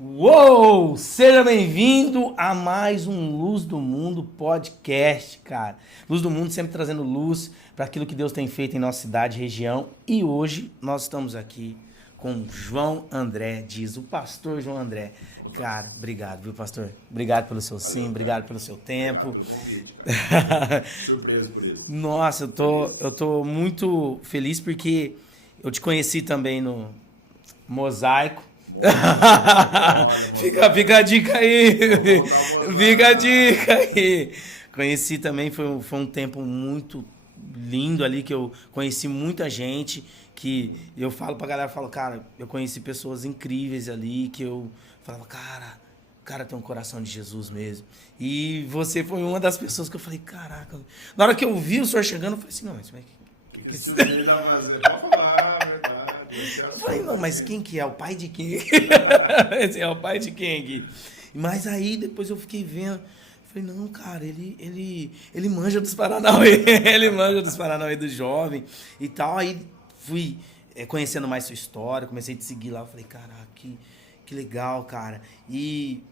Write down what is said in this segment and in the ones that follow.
Uou! Seja bem-vindo a mais um Luz do Mundo podcast, cara. Luz do Mundo sempre trazendo luz para aquilo que Deus tem feito em nossa cidade, região. E hoje nós estamos aqui com João André Dias, o pastor João André. Cara, obrigado, viu, pastor? Obrigado pelo seu sim, obrigado pelo seu tempo. Surpreso por isso. Nossa, eu tô muito feliz porque eu te conheci também no Mosaico. Fica a dica aí. Fica a dica aí. Conheci também, foi um tempo muito lindo ali, que eu conheci muita gente, que eu falo pra galera, cara, eu conheci pessoas incríveis ali, que eu falava, cara, o cara tem um coração de Jesus mesmo. E você foi uma das pessoas que eu falei, caraca. Na hora que eu vi o senhor chegando, eu falei assim, não, mas como é que... Pode falar, verdade. Eu falei, não, mas quem que é? O pai de quem? Esse é o pai de quem aqui? Mas aí depois eu fiquei vendo. Falei, não, cara, ele manja dos Paranauê. Ele manja dos Paranauê do jovem e tal. Aí fui conhecendo mais sua história, comecei a te seguir lá. Eu falei, caraca, que legal, cara. E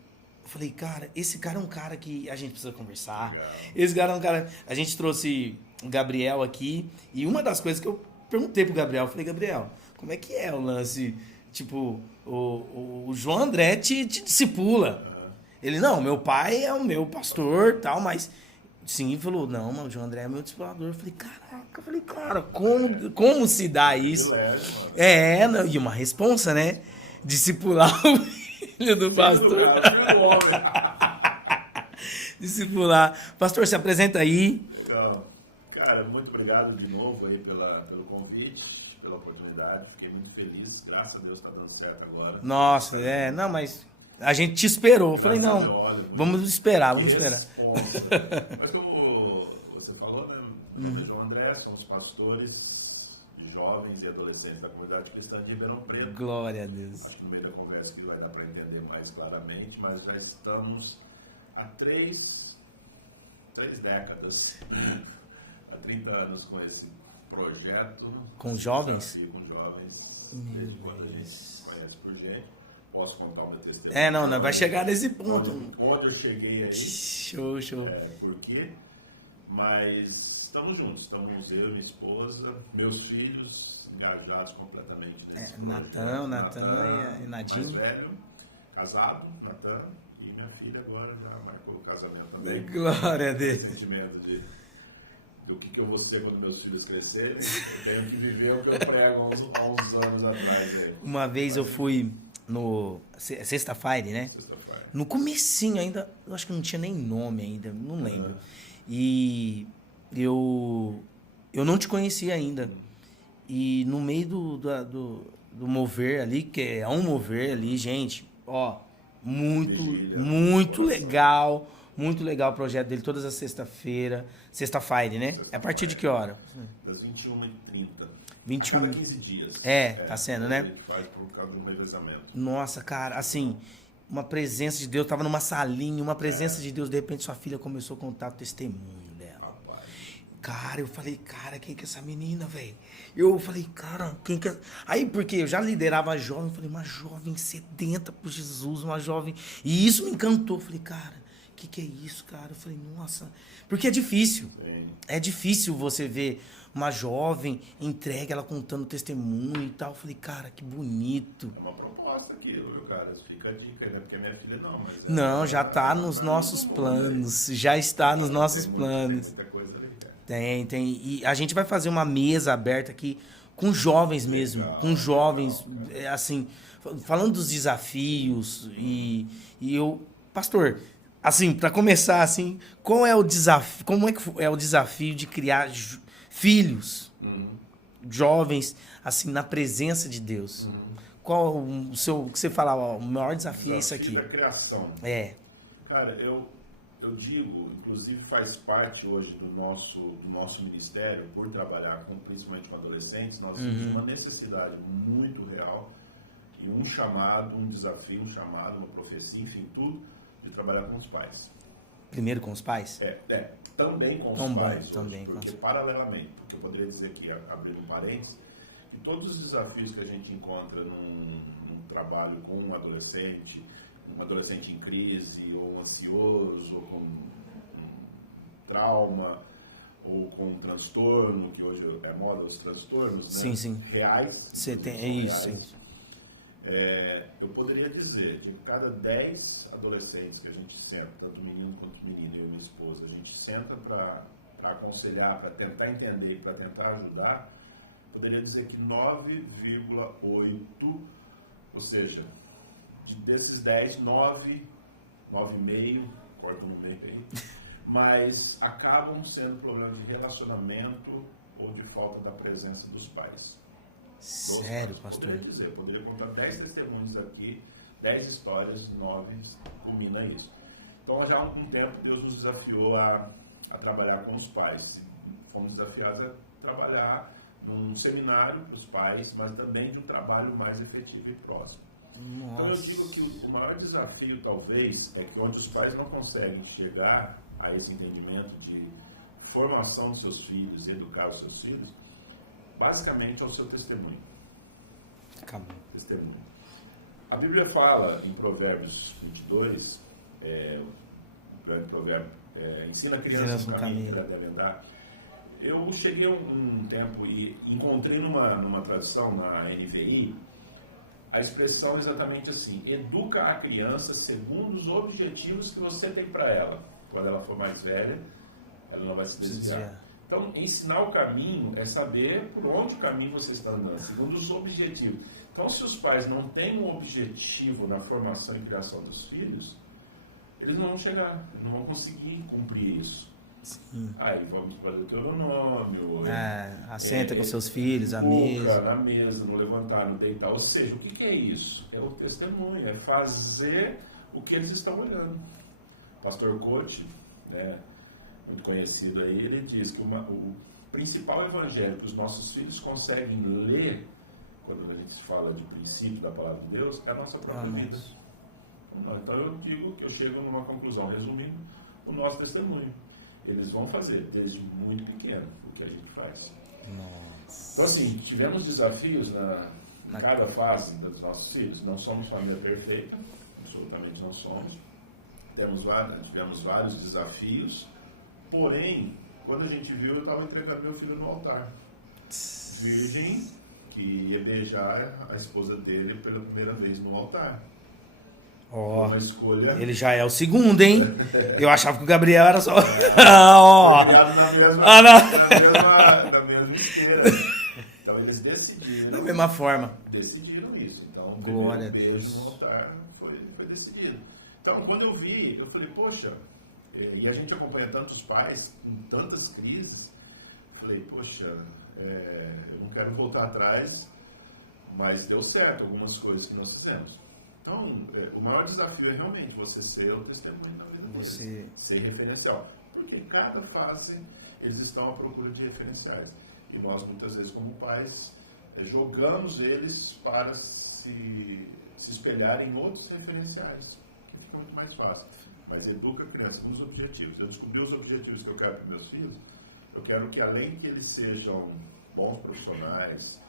eu falei, cara, esse cara é um cara que a gente precisa conversar. Legal. Esse cara é um cara... A gente trouxe o Gabriel aqui. E uma das coisas que eu perguntei pro Gabriel, eu falei, Gabriel, como é que é o lance? Tipo, o João André te discipula. Ele, não, meu pai é o meu pastor tal, mas... Sim, ele falou, não, mas o João André é meu discipulador. Eu falei, caraca, cara, como se dá isso? Não, e uma responsa, né? Discipular o filho do pastor. Discipular. Pastor, se apresenta aí. Então, cara, muito obrigado de novo aí pelo convite, pela oportunidade. Fiquei muito feliz. Graças a Deus está dando certo agora. Nossa, não, mas a gente te esperou. Eu falei, não, vamos esperar. Mas como você falou, né? Eu e João André, somos pastores jovens e adolescentes da comunidade cristã de Ribeirão Preto. Glória a Deus. Acho que no meio da conversa que vai dar para entender mais claramente, mas já estamos há três décadas, há 30 anos com esse projeto. Com jovens? Com jovens, desde quando a gente conhece por gente. Posso contar o meu testemunho? Não, vai chegar nesse ponto. Quando eu cheguei aí. Show. Por quê? Mas estamos juntos, estamos eu e minha esposa, meus filhos engajados completamente nesse projeto. Natan e Nadine. Mais velho, casado, Natan, e minha filha agora já marcou o casamento também. Glória a Deus. Sentimento do que eu vou ser quando meus filhos crescerem. Eu tenho que viver o que eu prego há uns anos atrás. Aí. Uma vez eu fui no Sexta-feira, né? No comecinho ainda, eu acho que não tinha nem nome ainda, não lembro. E eu não te conhecia ainda. E no meio do mover ali, que é um mover ali, gente, ó, muito legal o projeto dele, todas as sexta-feira, Sexta-feira, né? É a partir de que hora? Das 21h30. 21. Cada 15 dias. Tá sendo, né? A gente faz por causa do revezamento. Nossa, cara, assim, uma presença de Deus, tava numa salinha, uma presença de Deus, de repente sua filha começou a contar o testemunho dela. Cara, eu falei, cara, quem que é essa menina, velho? Eu falei, cara, quem que é... Aí, porque eu já liderava a jovem, eu falei, uma jovem sedenta por Jesus, uma jovem... E isso me encantou, eu falei, cara, que é isso, cara? Eu falei, nossa... Porque é difícil. Sim. É difícil você ver uma jovem entregue, ela contando testemunho e tal. Eu falei, cara, que bonito. É uma proposta aqui, viu, cara? Fica a dica, né? Porque minha filha não, mas... Não, já tá nos nossos planos. Já está nos nossos planos. Muita coisa legal. Tem. E a gente vai fazer uma mesa aberta aqui com jovens mesmo. Com jovens, assim, falando dos desafios. E eu... Pastor, assim, para começar, assim, qual é o desafio? Como é que é o desafio de criar filhos, jovens, assim, na presença de Deus? Qual o seu, que você fala, ó, o maior desafio é isso aqui? Da criação. Cara, eu digo, inclusive faz parte hoje do nosso ministério, por trabalhar principalmente com adolescentes, nós temos uma necessidade muito real e um chamado, um desafio, uma profecia, enfim, tudo, de trabalhar com os pais. Primeiro com os pais? Também com os pais, também, porque paralelamente, porque eu poderia dizer que, abrindo um parênteses, que todos os desafios que a gente encontra num trabalho com um adolescente, um adolescente em crise, ou ansioso, ou com trauma, ou com um transtorno, que hoje é moda os transtornos, sim, né? Sim. Reais. Você tem, é isso. Reais. Eu poderia dizer que cada 10 adolescentes que a gente senta, tanto menino quanto menina, eu e minha esposa, a gente senta para aconselhar, para tentar entender e para tentar ajudar, poderia dizer que 9,8, ou seja, desses 10, 9,5, corta no meio aí, mas acabam sendo problemas de relacionamento ou de falta da presença dos pais. Sério, pastor? Poderia contar 10 testemunhos aqui, 10 histórias, 9 culmina isso. Então, já há algum tempo, Deus nos desafiou a trabalhar com os pais. Fomos desafiados a trabalhar num seminário para os pais, mas também de um trabalho mais efetivo e próximo. Nossa. Então, eu digo que o maior desafio, talvez, é que onde os pais não conseguem chegar a esse entendimento de formação dos seus filhos e educar os seus filhos, basicamente é o seu testemunho. Acabou. Testemunho. A Bíblia fala em Provérbios 22, o provérbio ensina a criança no caminho para deve andar. Eu cheguei um tempo e encontrei numa tradução, na NVI, a expressão exatamente assim: educa a criança segundo os objetivos que você tem para ela. Quando ela for mais velha, ela não vai se desviar. Então, ensinar o caminho é saber por onde o caminho você está andando, segundo os objetivos. Então, se os pais não têm um objetivo na formação e criação dos filhos, eles não vão chegar, não vão conseguir cumprir isso. Sim. Aí vamos para o Deuteronômio. Assenta com seus filhos à mesa. Na mesa, no levantar, no deitar. Ou seja, o que é isso? É o testemunho, é fazer o que eles estão olhando. Pastor Coach, né, muito conhecido aí, ele diz que o principal evangelho que os nossos filhos conseguem ler, quando a gente fala de princípio da palavra de Deus, é a nossa própria vida. Então eu digo que eu chego numa conclusão, resumindo, o nosso testemunho. Eles vão fazer, desde muito pequeno, o que a gente faz. Nossa. Então assim, tivemos desafios na cada fase dos nossos filhos. Não somos família perfeita, absolutamente não somos. Tivemos vários desafios. Porém, quando a gente viu, eu estava entregando meu filho no altar. Virgem, que ia beijar a esposa dele pela primeira vez no altar. Uma escolha. Ele já é o segundo, hein? Eu achava que o Gabriel era só. Na mesma esteira. Então eles decidiram. Da mesma forma. Decidiram isso. Então, glória a beijo Deus. no altar foi decidido. Então, quando eu vi, eu falei, poxa. E a gente acompanha tantos pais com tantas crises. Falei, poxa, eu não quero voltar atrás, mas deu certo algumas coisas que nós fizemos. Então, o maior desafio é realmente você ser o testemunho na vida deles, ser referencial. Porque cada fase eles estão à procura de referenciais. E nós, muitas vezes, como pais, jogamos eles para se espelhar em outros referenciais, que fica muito mais fácil. Mas educa a criança nos objetivos. Eu descobri os objetivos que eu quero para meus filhos. Eu quero que, além que eles sejam bons profissionais,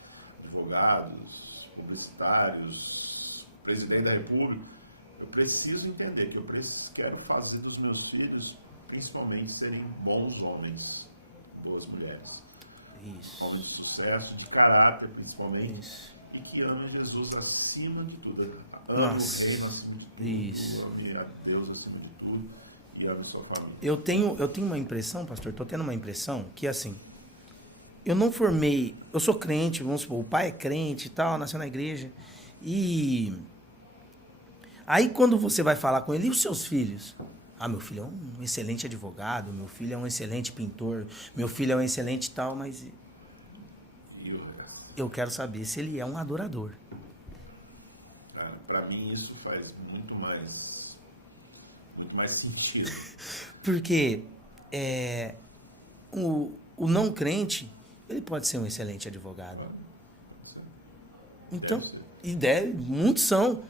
advogados, publicitários, presidente da República, eu preciso entender que eu quero fazer dos meus filhos, principalmente, serem bons homens, boas mulheres. Isso. Homens de sucesso, de caráter, principalmente. Isso. E que amem Jesus acima de tudo. Amem o reino acima de tudo. Isso. Amem a Deus acima de tudo. E amem sua família. Eu tenho uma impressão, pastor, estou tendo uma impressão que, assim, eu não formei... Eu sou crente, vamos supor, o pai é crente e tal, nasceu na igreja. E... Aí, quando você vai falar com ele, e os seus filhos? Ah, meu filho é um excelente advogado, meu filho é um excelente pintor, meu filho é um excelente tal, mas... Eu quero saber se ele é um adorador. Para mim, isso faz muito mais sentido. Porque o não crente, ele pode ser um excelente advogado. Então, muitos são.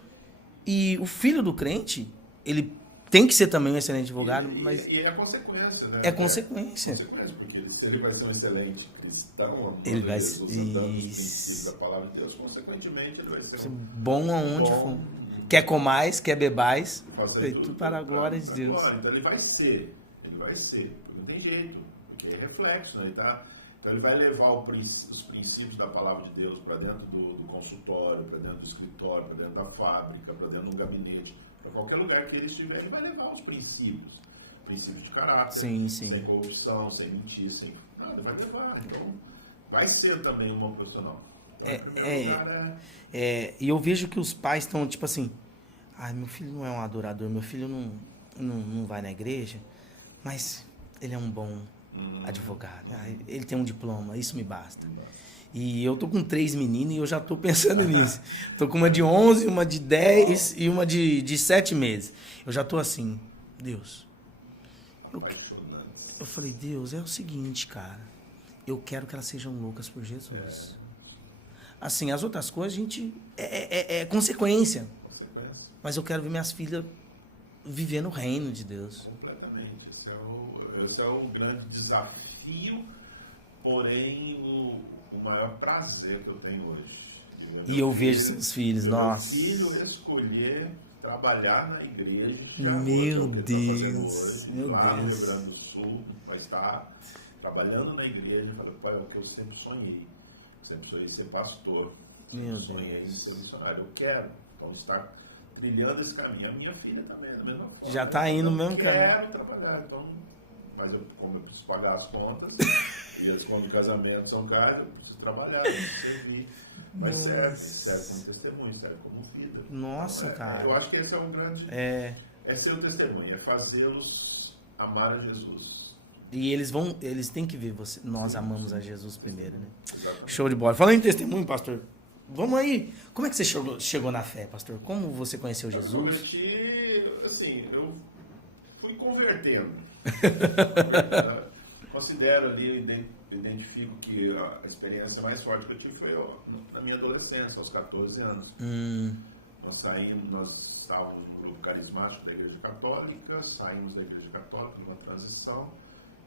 E o filho do crente, ele tem que ser também um excelente advogado, mas... E é a consequência, né? É consequência. Porque se ele vai ser um excelente cristão, ele vai ser... da palavra de Deus, consequentemente, ele vai ser bom aonde for. Quer comais, quer bebais. Fazer Tudo para a glória de Deus. Então ele vai ser, porque não tem jeito, porque é reflexo, né? Então ele vai levar os princípios da palavra de Deus para dentro do consultório, para dentro do escritório, para dentro da fábrica, para dentro do gabinete, para qualquer lugar que ele estiver, ele vai levar os princípios de caráter, Sim. sem corrupção, sem mentir, sem nada, ele vai levar. Então vai ser também uma profissional. Então, e eu vejo que os pais estão tipo assim, meu filho não é um adorador, meu filho não vai na igreja, mas ele é um bom advogado, ele tem um diploma, isso me basta. E eu tô com 3 meninas e eu já tô pensando nisso. Tô com uma de 11, uma de 10 e uma de 7 meses. Eu já tô assim, Deus. Eu falei, Deus, é o seguinte, cara, eu quero que elas sejam loucas por Jesus. Assim, as outras coisas, a gente... É consequência. Mas eu quero ver minhas filhas viver no reino de Deus. Completamente. Esse é o grande desafio, porém, o maior prazer que eu tenho hoje. E eu vejo seus filhos, nossa. Meu filho escolher trabalhar na igreja. Meu Deus. Lá no Rio Grande do Sul, vai estar trabalhando na igreja. Pai, é o que eu sempre sonhei. Sempre sonhei ser pastor. Meu sonhei ser missionário. Eu quero estar trilhando esse caminho. A minha filha também, da mesma forma. Já está indo no mesmo caminho. Eu quero trabalhar, mas como eu preciso pagar as contas, e as contas de casamento são caras, eu preciso trabalhar, eu preciso servir. Mas serve como testemunho, serve como vida. Nossa, então, cara. Eu acho que esse é o grande... É ser o testemunho, é fazê-los amar a Jesus. E eles têm que ver nós amamos a Jesus primeiro, né? Exatamente. Show de bola. Falando em testemunho, pastor, vamos aí. Como é que você chegou na fé, pastor? Como você conheceu Jesus? Eu converti, assim, eu fui convertendo. Considero ali, identifico que a experiência mais forte que eu tive foi na minha adolescência, aos 14 anos. Nós estávamos no grupo carismático da Igreja Católica, saímos da Igreja Católica numa transição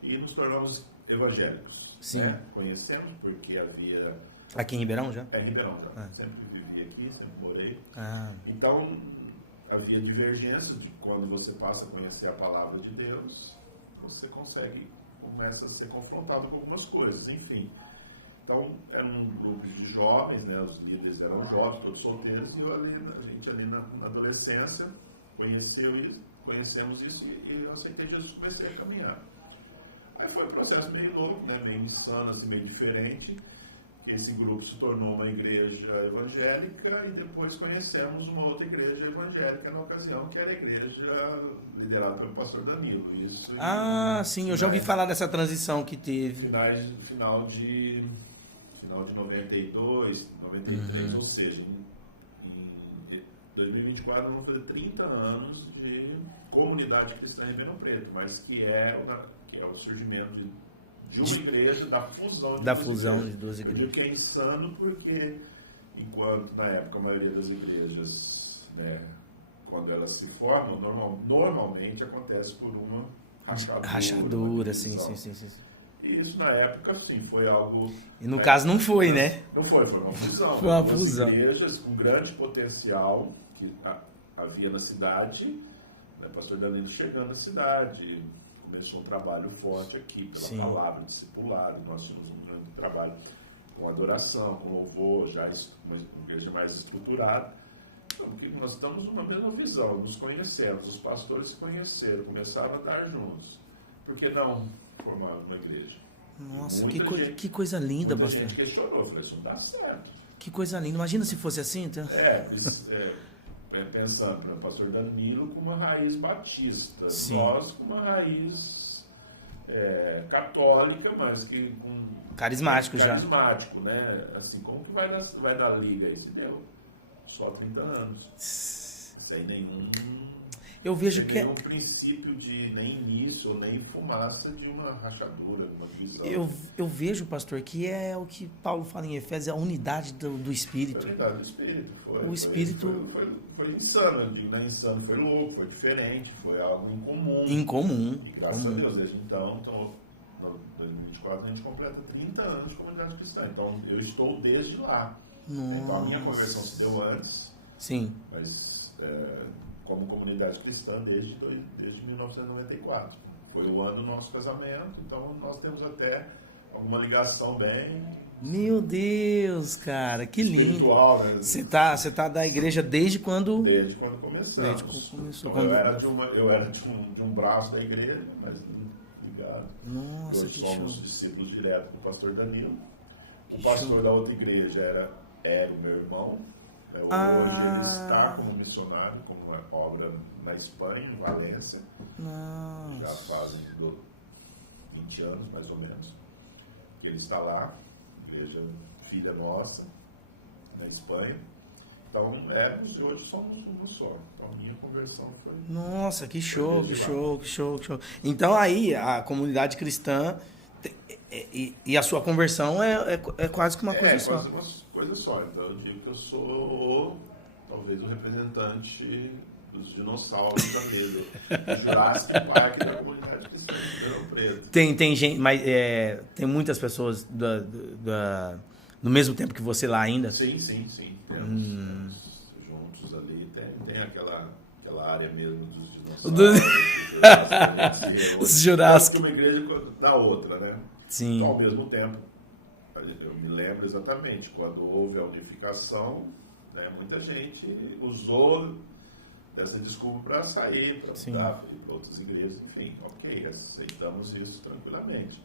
e nos tornamos evangélicos. Sim. Né? Conhecemos porque havia... Aqui em Ribeirão já? É, em Ribeirão já. Sempre vivi aqui, sempre morei. Ah. Então, havia divergência de quando você passa a conhecer a palavra de Deus, você começa a ser confrontado com algumas coisas, enfim. Então, era um grupo de jovens, né? Os líderes eram jovens, todos solteiros, e a gente ali na adolescência conhecemos isso e eu aceitei Jesus e comecei a caminhar. Aí foi um processo meio louco, né? Meio insano, assim, meio diferente. Esse grupo se tornou uma igreja evangélica e depois conhecemos uma outra igreja evangélica na ocasião, que era a igreja liderada pelo pastor Danilo. Isso, sim, eu já ouvi falar dessa transição que teve. Final de 92, 93, ou seja, em 2024 vamos fazer 30 anos de comunidade cristã em Ribeirão Preto, mas que é o surgimento de uma igreja, da fusão de duas igrejas. Eu digo que é insano porque, enquanto na época a maioria das igrejas, né, quando elas se formam, normalmente acontece por uma rachadura, sim. E isso na época, sim, foi algo... E no caso não foi, né? Não foi uma fusão. Foi uma fusão. Igrejas com grande potencial que havia na cidade, né, pastor Danilo chegando na cidade, começou um trabalho forte aqui pela palavra, discipulado. Nós tínhamos um grande trabalho com adoração, com louvor, já uma igreja mais estruturada. Então, nós damos uma mesma visão, nos conhecemos, os pastores se conheceram, começaram a andar juntos. Por que não formar uma igreja? Nossa, que coisa linda, pastor. Muita gente questionou, falei, isso não dá certo. Que coisa linda, imagina se fosse assim, então. Pensando, o pastor Danilo com uma raiz batista, Sim. Nós com uma raiz católica, mas que com... Carismático, né? Assim, como que vai dar liga aí? Se deu só 30 anos. Sem nenhum... Eu vejo que nenhum princípio de nem início, nem fumaça de uma rachadura, de uma divisão. Eu vejo, pastor, que é o que Paulo fala em Efésios, a unidade do Espírito. A unidade do Espírito. O Espírito... Foi insano, eu digo, não é insano, foi louco, foi diferente, foi algo incomum. E graças a Deus, desde então, em 2024, a gente completa 30 anos de comunidade cristã. Então, eu estou desde lá. Nossa. Então, a minha conversão se deu antes. Sim. Mas como comunidade cristã desde 1994. Foi o ano do nosso casamento, então nós temos até alguma ligação bem... Meu Deus, cara, que lindo. Espiritual, né? Você tá da igreja desde quando... Desde quando começamos. Desde quando começou. Então, eu era de um braço da igreja, mas ligado. Nossa, Nós que somos show. discípulos diretos do pastor Danilo. O Que pastor show. da outra igreja era o meu irmão. Hoje ele está como missionário, como uma obra na Espanha, em Valência. Já Nossa. faz 20 anos, mais ou menos, que ele está lá, igreja filha nossa, na Espanha. Então, éramos e hoje somos um só. Então, a minha conversão foi... Nossa, que show, que show, que show, que show. Então aí a comunidade cristã e a sua conversão é quase que uma coisa só. quase uma coisa só. Então, eu digo que eu sou talvez o representante dos dinossauros da mesa. O Jurassic Park da comunidade cristã de Ribeirão Preto. Tem gente, mas tem muitas pessoas do mesmo tempo que você lá ainda? Sim. Temos juntos ali. Tem aquela área mesmo dos dinossauros. Os Jurassic. Uma igreja na outra, né? Sim. Então, ao mesmo tempo, eu me lembro exatamente, quando houve a unificação, né, muita gente usou essa desculpa para sair, para mudar, para ir para outras igrejas, enfim, ok, aceitamos isso tranquilamente.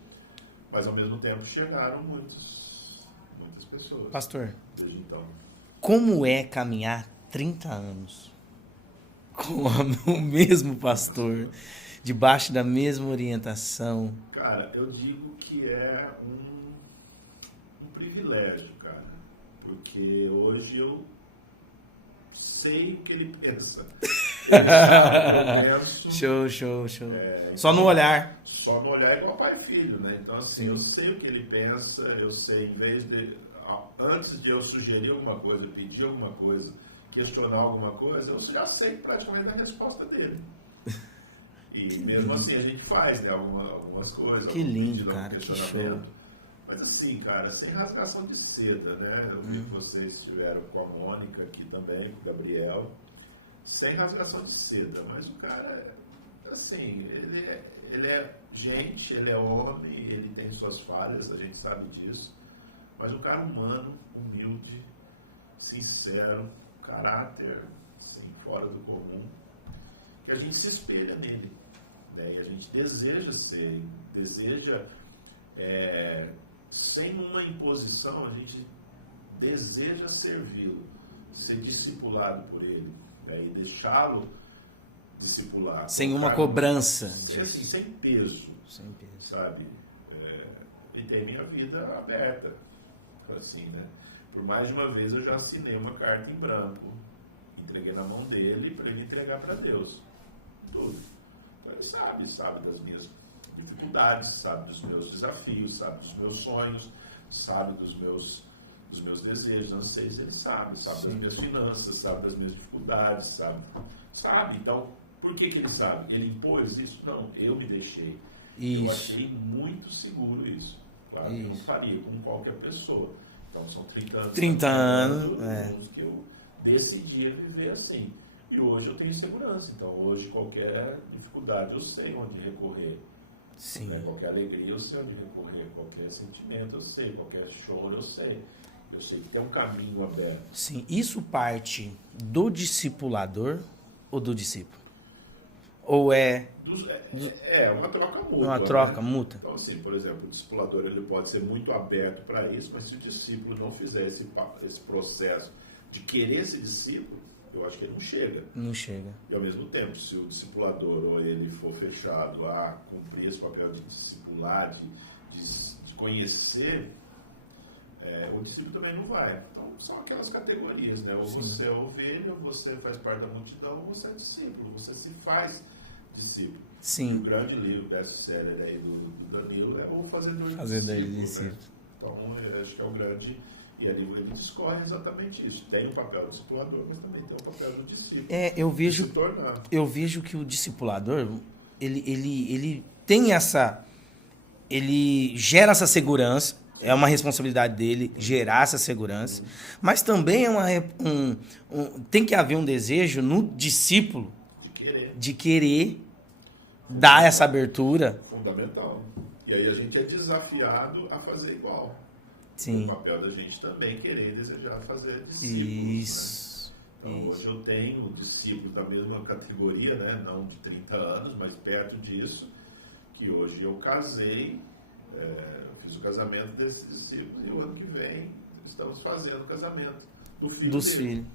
Mas, ao mesmo tempo, chegaram muitas pessoas. Pastor, Desde então. como é caminhar 30 anos com o mesmo pastor, debaixo da mesma orientação? Cara, eu digo que é um privilégio, cara, porque hoje eu sei o que ele pensa. Ele sabe, eu penso, Show. Só então, no olhar. Só no olhar igual pai e filho, né? Então, assim, eu sei o que ele pensa, eu sei, antes de eu sugerir alguma coisa, pedir alguma coisa, questionar alguma coisa, eu já sei praticamente a resposta dele. E mesmo assim a gente faz, né, algumas coisas. Que lindo, cara, que show. Mas assim, cara, sem rasgação de seda, né? Eu vi que vocês estiveram com a Mônica aqui também, com o Gabriel. Sem rasgação de seda, mas o cara, assim, ele é gente, ele é homem, ele tem suas falhas, a gente sabe disso. Mas um cara humano, humilde, sincero, caráter, assim, fora do comum, que a gente se espelha nele, né? E a gente deseja ser, sem uma imposição, a gente deseja servi-lo, ser discipulado por ele, né? E deixá-lo discipular. Sem uma cobrança. Sem peso. Sem peso. Sabe? E ter minha vida aberta. Assim, né? Por mais de uma vez eu já assinei uma carta em branco, entreguei na mão dele para ele entregar para Deus. Tudo. Então ele sabe das minhas dificuldades, sabe dos meus desafios, sabe dos meus sonhos, sabe dos meus desejos, anseios, ele sabe das minhas finanças, sabe das minhas dificuldades, sabe. Então, por que ele sabe? Ele impôs isso? Não, eu me deixei. Isso. Eu achei muito seguro isso. Claro, eu não faria com qualquer pessoa. Então, são 30 anos. 30 anos, que eu decidi viver assim. E hoje eu tenho segurança. Então, hoje, qualquer dificuldade, eu sei onde recorrer. Sim. Né? Qualquer alegria, eu sei onde recorrer. Qualquer sentimento, eu sei. Qualquer choro, eu sei. Eu sei que tem um caminho aberto. Sim. Isso parte do discipulador ou do discípulo? Ou é uma troca mútua. uma troca né? mútua? Então, assim, por exemplo, o discipulador ele pode ser muito aberto para isso, mas se o discípulo não fizer esse processo de querer ser discípulo, eu acho que ele não chega. Não chega. E ao mesmo tempo, se o discipulador ou ele for fechado a cumprir esse papel de discipular, de conhecer, o discípulo também não vai. Então, são aquelas categorias, né? Ou você é ovelha, ou você faz parte da multidão, ou você é discípulo, você se faz discípulo. Sim. O grande livro dessa série aí do Danilo é o Fazedor de Discípulo. Né? Então, eu acho que é o grande... E ali ele discorre exatamente isso. Tem o papel do discipulador, mas também tem o papel do discípulo. Eu vejo que o discipulador, ele tem essa... Ele gera essa segurança, É uma responsabilidade dele gerar essa segurança. Mas também tem que haver um desejo no discípulo de querer dar essa abertura. Fundamental. E aí a gente é desafiado a fazer igual. Sim. O papel da gente também querer e desejar fazer discípulos. Isso. Né? Então, hoje eu tenho discípulos da mesma categoria, né? Não de 30 anos, mas perto disso, que hoje eu casei, fiz o casamento desses discípulos e o ano que vem estamos fazendo o casamento do filho dos dele. filhos.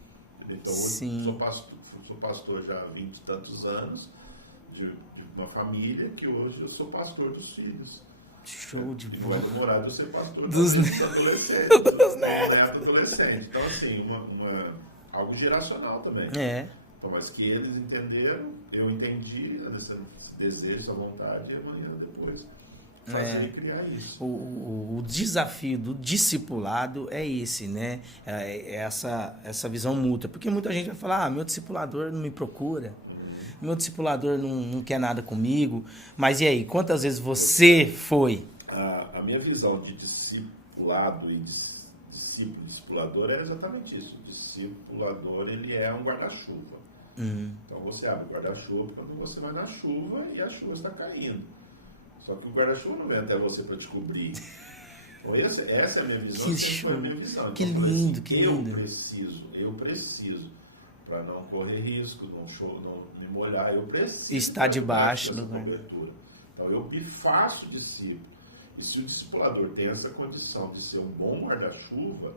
Então, Sim. sou pastor já há 20 e tantos anos de uma família que hoje eu sou pastor dos filhos. Show de bola. E bola. vai demorar de eu ser pastor Dos adolescentes. dos neto adolescente. Então, assim, algo geracional também. Então, mas que eles entenderam, eu entendi esse desejo, essa vontade, e amanhã depois fazer e criar isso. O desafio do discipulado é esse, né? É essa visão mútua. Porque muita gente vai falar, meu discipulador não me procura, meu discipulador não quer nada comigo. Mas e aí, quantas vezes você foi? A minha visão de discipulado e discipulador é exatamente isso. O discipulador, ele é um guarda-chuva. Então você abre o guarda-chuva quando você vai na chuva e a chuva está caindo. Só que o guarda-chuva não vem até você para te cobrir. Então essa é a minha visão. Que show. A minha visão. Que então, lindo, assim, que lindo. Eu preciso, para não correr risco, não me molhar, eu preciso estar debaixo dessa do cobertura. Então eu me faço discípulo. E se o discipulador tem essa condição de ser um bom guarda-chuva,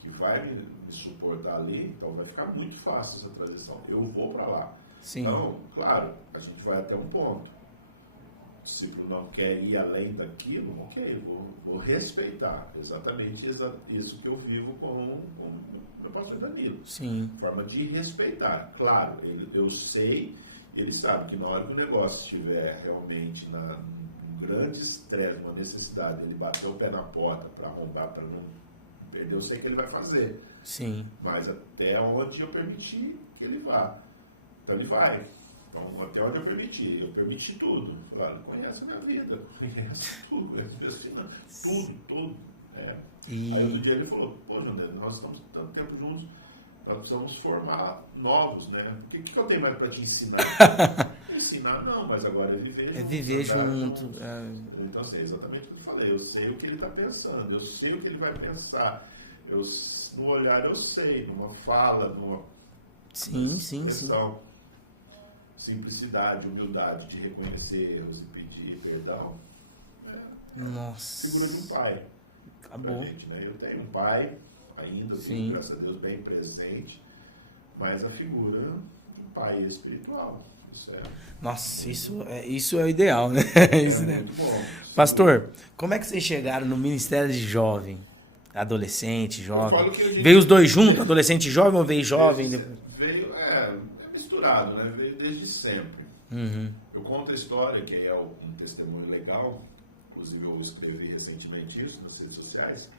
que vai me suportar ali, então vai ficar muito fácil essa transição. Eu vou para lá. Sim. Então, claro, a gente vai até um ponto. O discípulo não quer ir além daquilo, ok, vou respeitar. Exatamente isso que eu vivo com o meu pastor Danilo. Sim. Forma de respeitar. Claro, eu sei, ele sabe que na hora que o negócio estiver realmente num grande estresse, uma necessidade, ele bater o pé na porta para arrombar, para não perder, eu sei que ele vai fazer. Sim. Mas até onde eu permiti que ele vá. Então ele vai. Então, até onde eu permiti tudo. Falei, ele conhece a minha vida, conhece tudo, conhece meus finanças, tudo. Aí outro dia ele falou, pô, Jandé, nós estamos tanto tempo juntos, nós precisamos formar novos, né? O que eu tenho mais para te ensinar? Ensinar não, mas agora é viver junto. É viver junto. Então, assim, é exatamente o que eu falei. Eu sei o que ele está pensando, eu sei o que ele vai pensar. No olhar eu sei, numa fala, numa questão, simplicidade, humildade, de reconhecer erros e pedir perdão. Nossa. Figura de um pai. Acabou. Gente, né? Eu tenho um pai ainda, graças a Deus, bem presente, mas a figura de um pai espiritual. Nossa, isso é o ideal, né? Isso, né? Muito bom. Pastor, como é que vocês chegaram no Ministério de Jovem? Adolescente, jovem? Veio os dois juntos, adolescente e jovem, ou veio jovem? Veio, misturado, né? Veio desde sempre. Eu conto a história, que é um testemunho legal, inclusive eu escrevi recentemente isso nas redes sociais.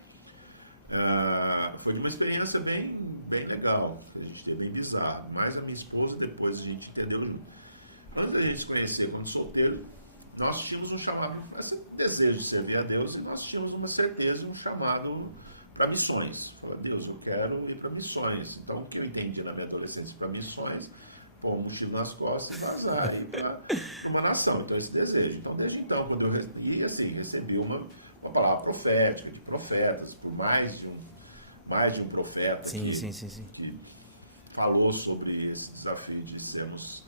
Foi uma experiência bem legal, a gente teve bem bizarro, mas a minha esposa depois a gente entendeu junto. Antes da gente se conhecer, quando solteiro, nós tínhamos um chamado, esse desejo de servir a Deus, e nós tínhamos uma certeza, um chamado para missões. Falei, Deus, eu quero ir para missões. Então, o que eu entendi na minha adolescência para missões, pôr um mochilo nas costas e vazar, ir para uma nação. Então, esse desejo. Então, desde então, quando eu recebi uma palavra profética, de profetas, por mais de um profeta que falou sobre esse desafio de sermos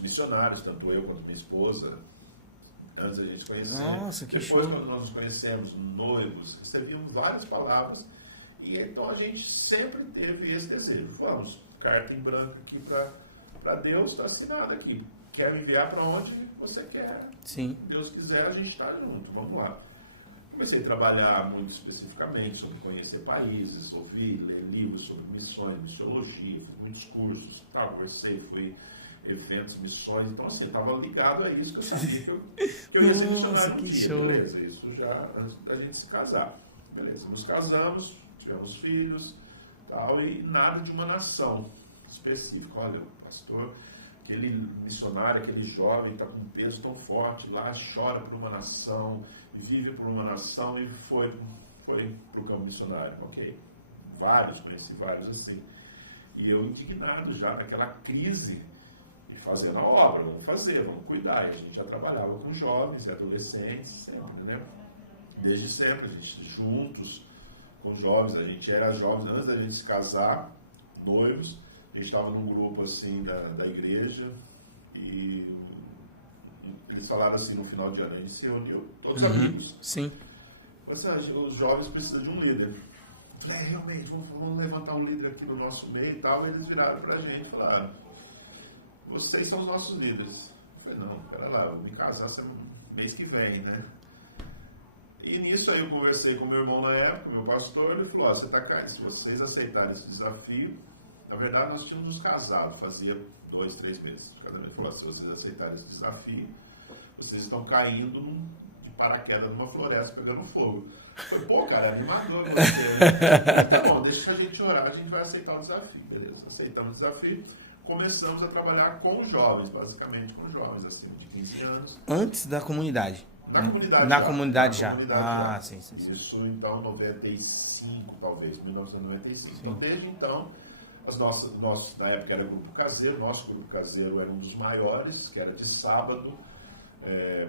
missionários, tanto eu quanto minha esposa, antes da gente conhecer. Nossa, que depois, show. quando nós nos conhecemos, noivos, recebíamos várias palavras, e então a gente sempre teve esse desejo. Vamos, carta em branco aqui para Deus, está assinado aqui. Quero enviar para onde você quer. Sim. Se Deus quiser, a gente está junto, vamos lá. Comecei a trabalhar muito especificamente sobre conhecer países, ouvir, ler livros sobre missões, missiologia, fiz muitos cursos, conversei, fui eventos, missões, então assim, estava ligado a isso, que eu sabia que eu ia ser missionário um dia, beleza, isso já antes da gente se casar, beleza, nos casamos, tivemos filhos, tal, e nada de uma nação específica, olha, pastor, aquele missionário, aquele jovem está com um peso tão forte lá, chora por uma nação, vive por uma nação e foi para o campo missionário, ok? Conheci vários assim. E eu indignado já naquela crise, e fazendo a obra, vamos cuidar. E a gente já trabalhava com jovens e adolescentes, sempre, né? Desde sempre, a gente juntos com jovens, a gente era jovens antes da gente se casar, noivos, a gente estava num grupo assim da igreja, e eles falaram assim no final de ano, a gente se reuniu, todos amigos. Sim. Mas os jovens precisam de um líder. Realmente, vamos levantar um líder aqui no nosso meio e tal. E eles viraram pra gente e falaram: vocês são os nossos líderes. Eu falei: não, pera lá, eu vou me casar mês que vem, né? E nisso aí eu conversei com meu irmão na época, meu pastor, ele falou: você tá caindo, se vocês aceitarem esse desafio. Na verdade, nós tínhamos nos casado, fazia 2, 3 meses de casamento. Ele falou: se vocês aceitarem esse desafio, vocês estão caindo de paraquedas numa floresta pegando fogo. Eu falei: pô, cara, é animador você. Tá bom, deixa a gente orar, a gente vai aceitar o desafio. Beleza, aceitamos o desafio. Começamos a trabalhar com jovens, basicamente com jovens, assim, de 15 anos. Antes da comunidade? Na comunidade já. Sim. Isso, então, 95, talvez, 1995. Sim. Então, desde então, na época era grupo caseiro, nosso grupo caseiro era um dos maiores, que era de sábado,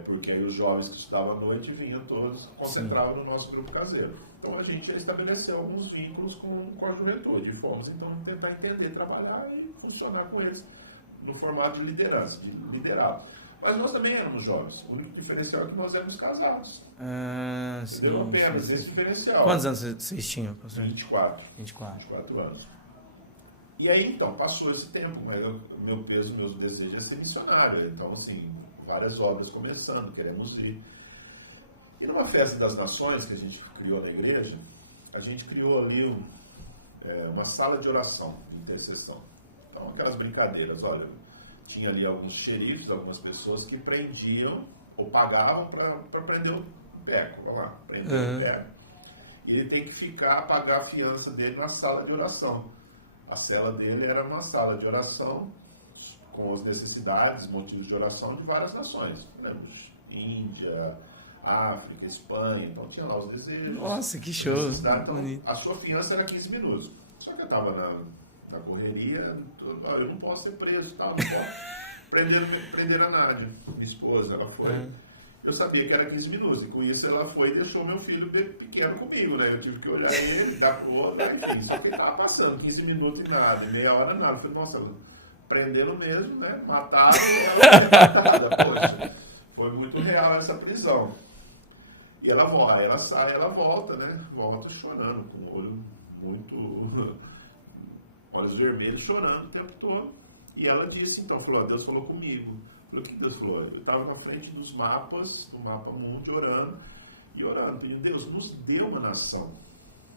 porque aí os jovens que estudavam à noite vinham todos, concentravam no nosso grupo caseiro. Então a gente estabeleceu alguns vínculos com a juventude e fomos então tentar entender, trabalhar e funcionar com eles no formato de liderança, de liderar. Mas nós também éramos jovens. O único diferencial é que nós éramos casados. Entendeu? Apenas esse diferencial. Quantos anos vocês tinham, pastor? 24 anos. E aí, então, passou esse tempo, mas meu desejo é ser missionário. Então, assim, várias obras começando, queremos ir. E numa festa das nações que a gente criou na igreja, a gente criou ali uma sala de oração, de intercessão. Então, aquelas brincadeiras, olha, tinha ali alguns xerifes, algumas pessoas que prendiam ou pagavam para prender o peco, vai lá, prender o peco. E ele tem que pagar a fiança dele na sala de oração. A cela dele era uma sala de oração com as necessidades, motivos de oração de várias nações. Índia, África, Espanha, então tinha lá os desejos. Nossa, que show! Então, a sua fiança era 15 minutos. Só que eu estava na correria, eu não posso ser preso, não posso prender a Nádia, minha esposa, ela foi. Eu sabia que era 15 minutos, e com isso ela foi e deixou meu filho pequeno comigo, né? Eu tive que olhar ele, dar conta, enfim. Só que ele estava passando 15 minutos e nada, meia hora nada. Eu falei: nossa, prendendo mesmo, né? Mataram ela. Poxa, foi muito real essa prisão. E ela sai, ela volta, né? Volta chorando, com o olho muito... olhos vermelhos, chorando o tempo todo. E ela disse, então, Deus falou comigo. O que Deus falou? Eu estava na frente dos mapas, do mapa mundo, orando, pedindo: Deus, nos dê uma nação.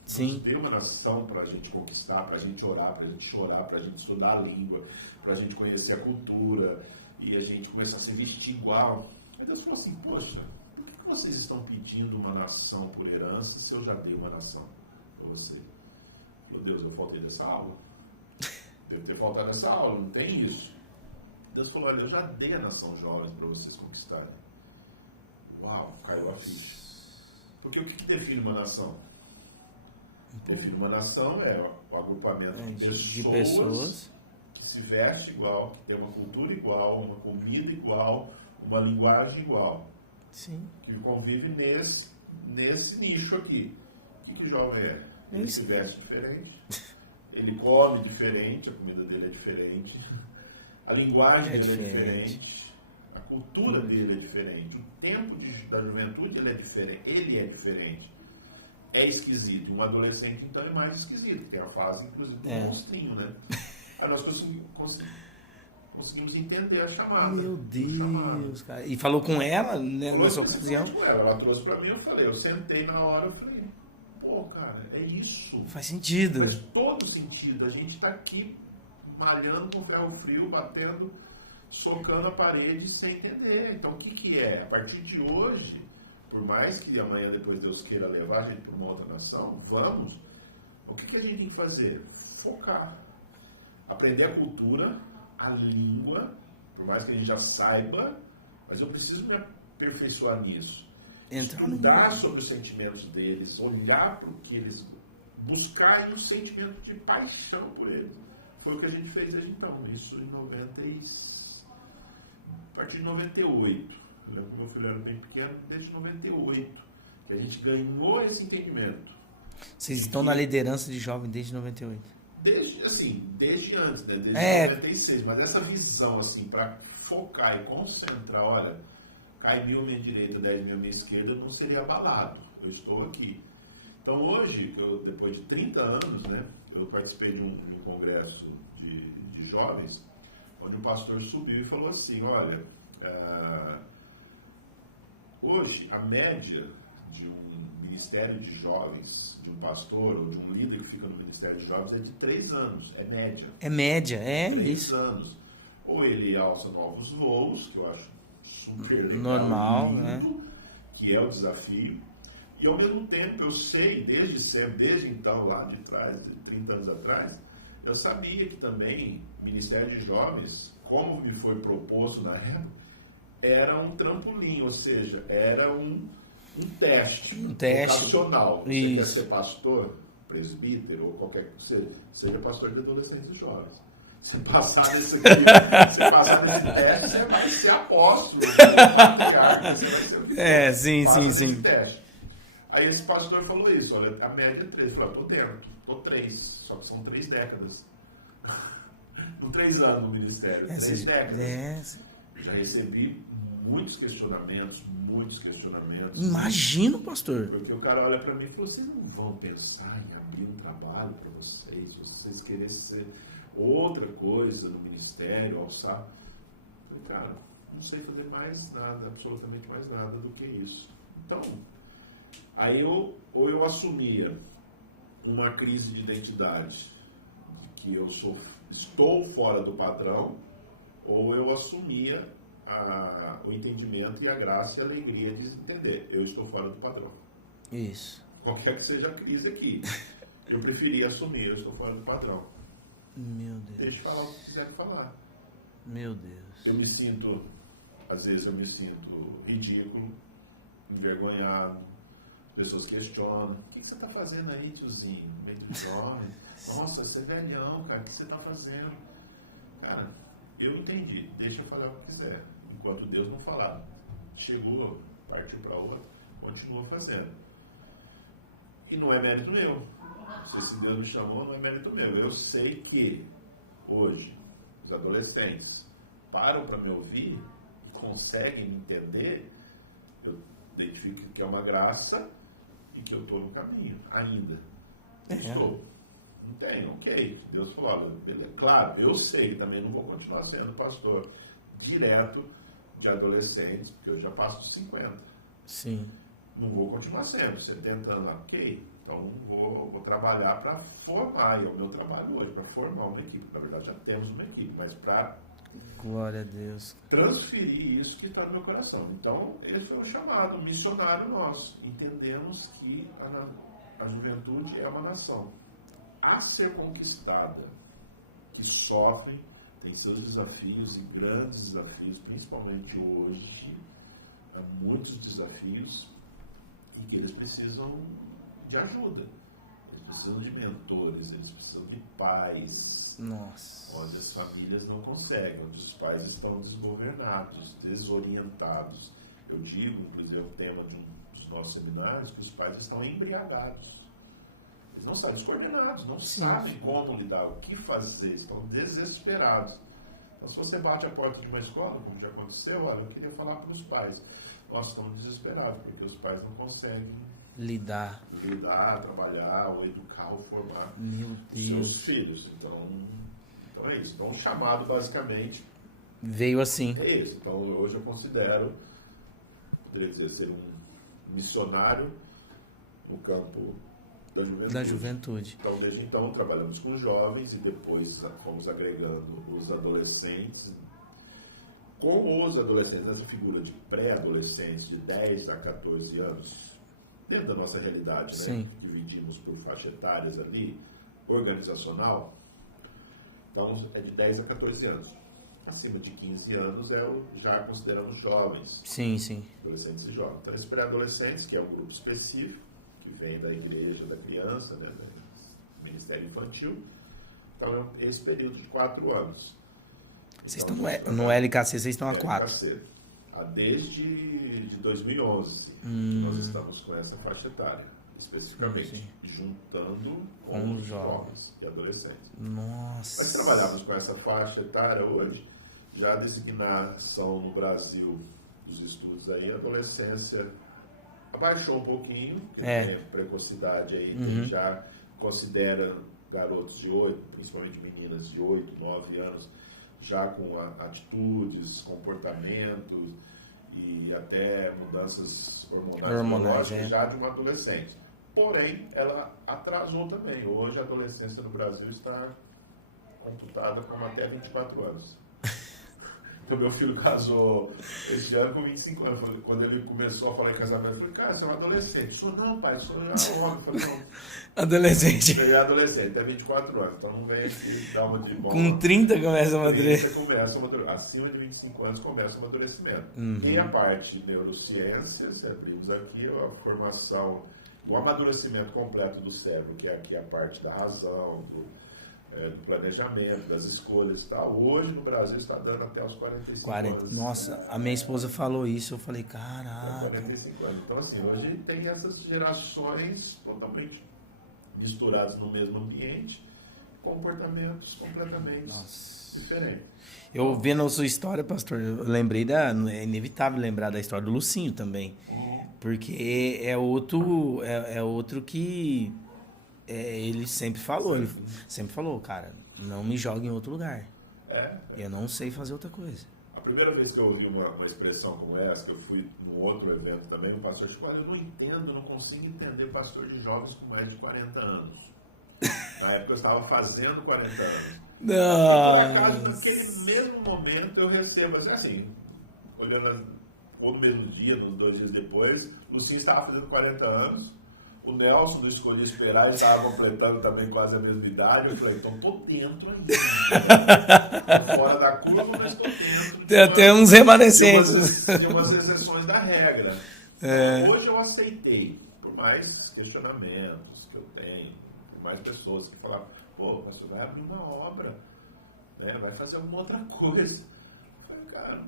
Sim. Nos dê uma nação para a gente conquistar, para a gente orar, para a gente chorar, para a gente estudar a língua, para a gente conhecer a cultura, e a gente começar a se vestir igual. Aí Deus falou assim: poxa, por que vocês estão pedindo uma nação por herança se eu já dei uma nação para você? Meu Deus, eu faltei nessa aula. Deve ter faltado nessa aula, não tem isso. Deus falou: olha, eu já dei a nação jovem para vocês conquistarem. Uau, caiu a ficha. Porque o que define uma nação? Define uma nação o agrupamento de pessoas que se veste igual, que tem uma cultura igual, uma comida igual, uma linguagem igual. Sim. Que convive nesse nicho aqui. O que jovem é? Ele se veste diferente, ele come diferente, a comida dele é diferente. A linguagem dele é diferente, a cultura dele é diferente, o tempo da juventude ele é diferente. É esquisito. Um adolescente, então, é mais esquisito. Tem a fase, inclusive, do monstrinho, né? Aí nós conseguimos entender a chamada. Meu Deus, cara. E falou com ela, né, nessa ocasião? Com ela trouxe pra mim, eu sentei na hora, eu falei: pô, cara, é isso. Faz sentido. Faz todo sentido. A gente tá aqui malhando com ferro frio, batendo, socando a parede sem entender. Então, o que é? A partir de hoje, por mais que amanhã depois Deus queira levar a gente para uma outra nação, vamos. O que a gente tem que fazer? Focar. Aprender a cultura, a língua Por mais que a gente já saiba, mas eu preciso me aperfeiçoar nisso. Estudar sobre os sentimentos deles, olhar para o que eles... buscar aí um sentimento de paixão por eles. Foi o que a gente fez desde então. Isso em 90 a partir de 98. Eu lembro que meu filho era bem pequeno, desde 98. Que a gente ganhou esse entendimento. Vocês estão na liderança de jovem desde 98? Desde antes, né? Desde 96. Mas essa visão, assim, para focar e concentrar, olha, cai 1.000 à minha direita, 10.000 à minha esquerda, não seria abalado. Eu estou aqui. Então hoje, depois de 30 anos, né, eu participei de um congresso de jovens, onde o pastor subiu e falou assim, olha, hoje a média de um ministério de jovens, de um pastor ou de um líder que fica no ministério de jovens é de 3 anos, é média. É média, é 3 isso. anos. Ou ele alça novos voos, que eu acho super legal, normal, lindo, né? Que é o desafio. E ao mesmo tempo eu sei, desde sempre, desde então, lá de trás, de 30 anos atrás, eu sabia que também o Ministério de Jovens, como me foi proposto na época, era um trampolim, ou seja, era um teste vocacional. Você quer ser pastor, presbítero ou qualquer coisa, seja pastor de adolescentes e jovens. Se passar nesse teste, você vai ser apóstolo, patriarca, você vai ser... sim. Teste. Aí esse pastor falou isso, olha, a média é 3. Eu falei, tô dentro, tô 3, só que são 3 décadas. Não 3 anos no ministério, 3 décadas. Já recebi muitos questionamentos. Imagino, pastor. Porque o cara olha pra mim e falou, vocês não vão pensar em abrir um trabalho pra vocês querem ser outra coisa no ministério, alçar? Eu falei, cara, não sei fazer mais nada, absolutamente mais nada do que isso. Então, aí eu assumia uma crise de identidade, de que eu estou fora do padrão, ou eu assumia o entendimento e a graça e a alegria de entender, eu estou fora do padrão. Isso. Qualquer que seja a crise aqui, eu preferia assumir, eu estou fora do padrão. Meu Deus. Deixa falar o que quiser falar. Meu Deus. Às vezes eu me sinto ridículo, envergonhado. Pessoas questionam, o que você está fazendo aí, tiozinho? Meio de jovem? Nossa, você é velhão, cara, o que você está fazendo? Cara, eu entendi, deixa eu falar o que quiser. Enquanto Deus não falar, chegou, partiu para outra, continua fazendo. E não é mérito meu. Se esse Deus me chamou, não é mérito meu. Eu sei que hoje os adolescentes param para me ouvir e conseguem entender, eu identifico que é uma graça e que eu estou no caminho ainda. Estou. Não tenho, ok. Deus falou, claro, eu sei, também não vou continuar sendo pastor direto de adolescentes, porque eu já passo dos 50. Sim. Não vou continuar sendo, 70 anos, ok. Então vou trabalhar para formar, e é o meu trabalho hoje, para formar uma equipe. Na verdade já temos uma equipe, mas para glória a Deus, transferir isso que está no meu coração. Então esse foi um chamado missionário nosso. Entendemos que a juventude é uma nação a ser conquistada, que sofre, tem seus desafios e grandes desafios, principalmente hoje, há muitos desafios e que eles precisam de ajuda, eles precisam de mentores, eles precisam de pais. Nossa. Onde as famílias não conseguem, onde os pais estão desgovernados, desorientados. Eu digo, inclusive, o tema de um dos nossos seminários, que os pais estão embriagados. Eles não sabem, descoordenados, não sabem como lidar, o que fazer, estão desesperados. Então, se você bate a porta de uma escola, como já aconteceu, olha, eu queria falar para os pais. Nós estamos desesperados, porque os pais não conseguem lidar, trabalhar, ou educar, ou formar seus filhos. Então é isso. Então, um chamado, basicamente, veio assim. É isso. Então, hoje eu considero, poderia dizer, ser um missionário no campo da juventude. Então, desde então, trabalhamos com jovens e depois fomos agregando os adolescentes. Com os adolescentes, essa figura de pré-adolescentes de 10 a 14 anos, dentro da nossa realidade, né? Dividimos por faixa etárias ali, organizacional, então é de 10 a 14 anos. acima de 15 anos já considerando jovens. Sim, sim. Adolescentes e jovens. Então, esses pré-adolescentes, que é um grupo específico, que vem da igreja da criança, né, do Ministério Infantil, então é esse período de 4 anos. Vocês Então, estão no LKC, vocês estão há 4. LKC. Desde 2011 nós estamos com essa faixa etária, especificamente, juntando com os jovens e adolescentes. Nossa. Nós trabalhamos com essa faixa etária hoje, já a designação no Brasil dos estudos aí, a adolescência abaixou um pouquinho, porque tem precocidade aí, que já considera garotos de 8, principalmente meninas de 8, 9 anos, já com atitudes, comportamentos e até mudanças hormonais já de uma adolescente. Porém, ela atrasou também. Hoje a adolescência no Brasil está computada como até 24 anos. Então, meu filho casou esse ano com 25 anos. Quando ele começou a falar em casamento, eu falei, cara, você é um adolescente. Sou não, pai, sou já homem. Eu falei, não. Adolescente. Ele é adolescente, tem 24 anos. Então não vem aqui dar uma de bom. Com 30 começa a amadurecer. Acima de 25 anos começa o amadurecimento. E a parte de neurociências, abrimos aqui a formação, o amadurecimento completo do cérebro, que é aqui a parte da razão, do planejamento, das escolhas e tal. Hoje no Brasil está dando até os 45 anos. Nossa, a minha esposa falou isso, eu falei, caraca. 45 anos. Então assim, hoje tem essas gerações totalmente misturadas no mesmo ambiente, comportamentos completamente diferentes. Eu vendo a sua história, pastor, eu lembrei é inevitável lembrar da história do Lucinho também. Porque é outro que ele sempre falou, cara, não me jogue em outro lugar. Eu não sei fazer outra coisa. A primeira vez que eu ouvi uma expressão como essa, que eu fui num outro evento também, o pastor disse, eu não entendo, não consigo entender pastor de jovens com mais de 40 anos. Na época eu estava fazendo 40 anos. Não. E por acaso, naquele mesmo momento, eu recebo, assim, olhando ou no mesmo dia, nos 2 dias depois, o Lucinho estava fazendo 40 anos, o Nelson não escolhia esperar, ele estava completando também quase a mesma idade. Eu falei, então estou dentro ainda. Tô fora da curva, mas estou dentro. Tem até uns remanescentes. Tem umas exceções da regra. Hoje eu aceitei, por mais questionamentos que eu tenho, por mais pessoas que falavam, pô, pastor, vai abrir uma obra, né, vai fazer alguma outra coisa. Eu falei, cara,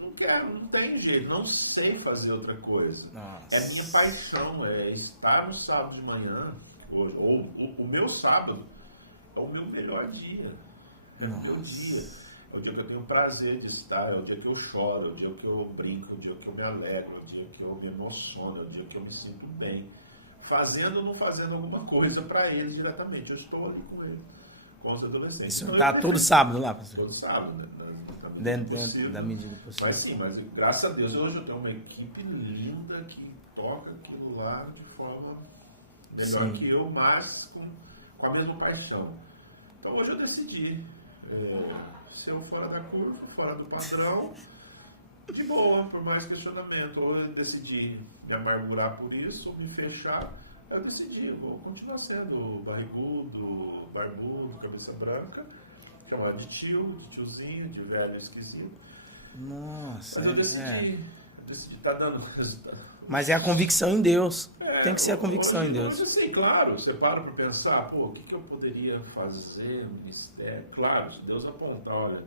não quero, não tem jeito, não sei fazer outra coisa. Nossa. É minha paixão, é estar no sábado de manhã, ou o meu sábado é o meu melhor dia. É o meu dia. É o dia que eu tenho prazer de estar, é o dia que eu choro, é o dia que eu brinco, é o dia que eu me alegro, é o dia que eu me emociono, é o dia que eu me sinto bem. Fazendo ou não fazendo alguma coisa para ele diretamente. Eu estou ali com ele, com os adolescentes. Isso tá todo sábado lá, pastor? Todo sábado, né? Dentro da medida possível. Mas sim, mas graças a Deus hoje eu tenho uma equipe linda que toca aquilo lá de forma melhor que eu, mas com a mesma paixão. Então hoje eu decidi, se eu fora da curva, fora do padrão, de boa, por mais questionamento. Ou eu decidi me amargurar por isso, me fechar, eu decidi, vou continuar sendo barrigudo, barbudo, cabeça branca, chamado de tio, de tiozinho, de velho esquisito. Nossa. Mas eu decidi, tá dando resultado. Mas é a convicção em Deus. Tem que ser a convicção em Deus. Mas assim, claro, você para pensar, pô, o que eu poderia fazer no ministério? Claro, se Deus apontar, olha,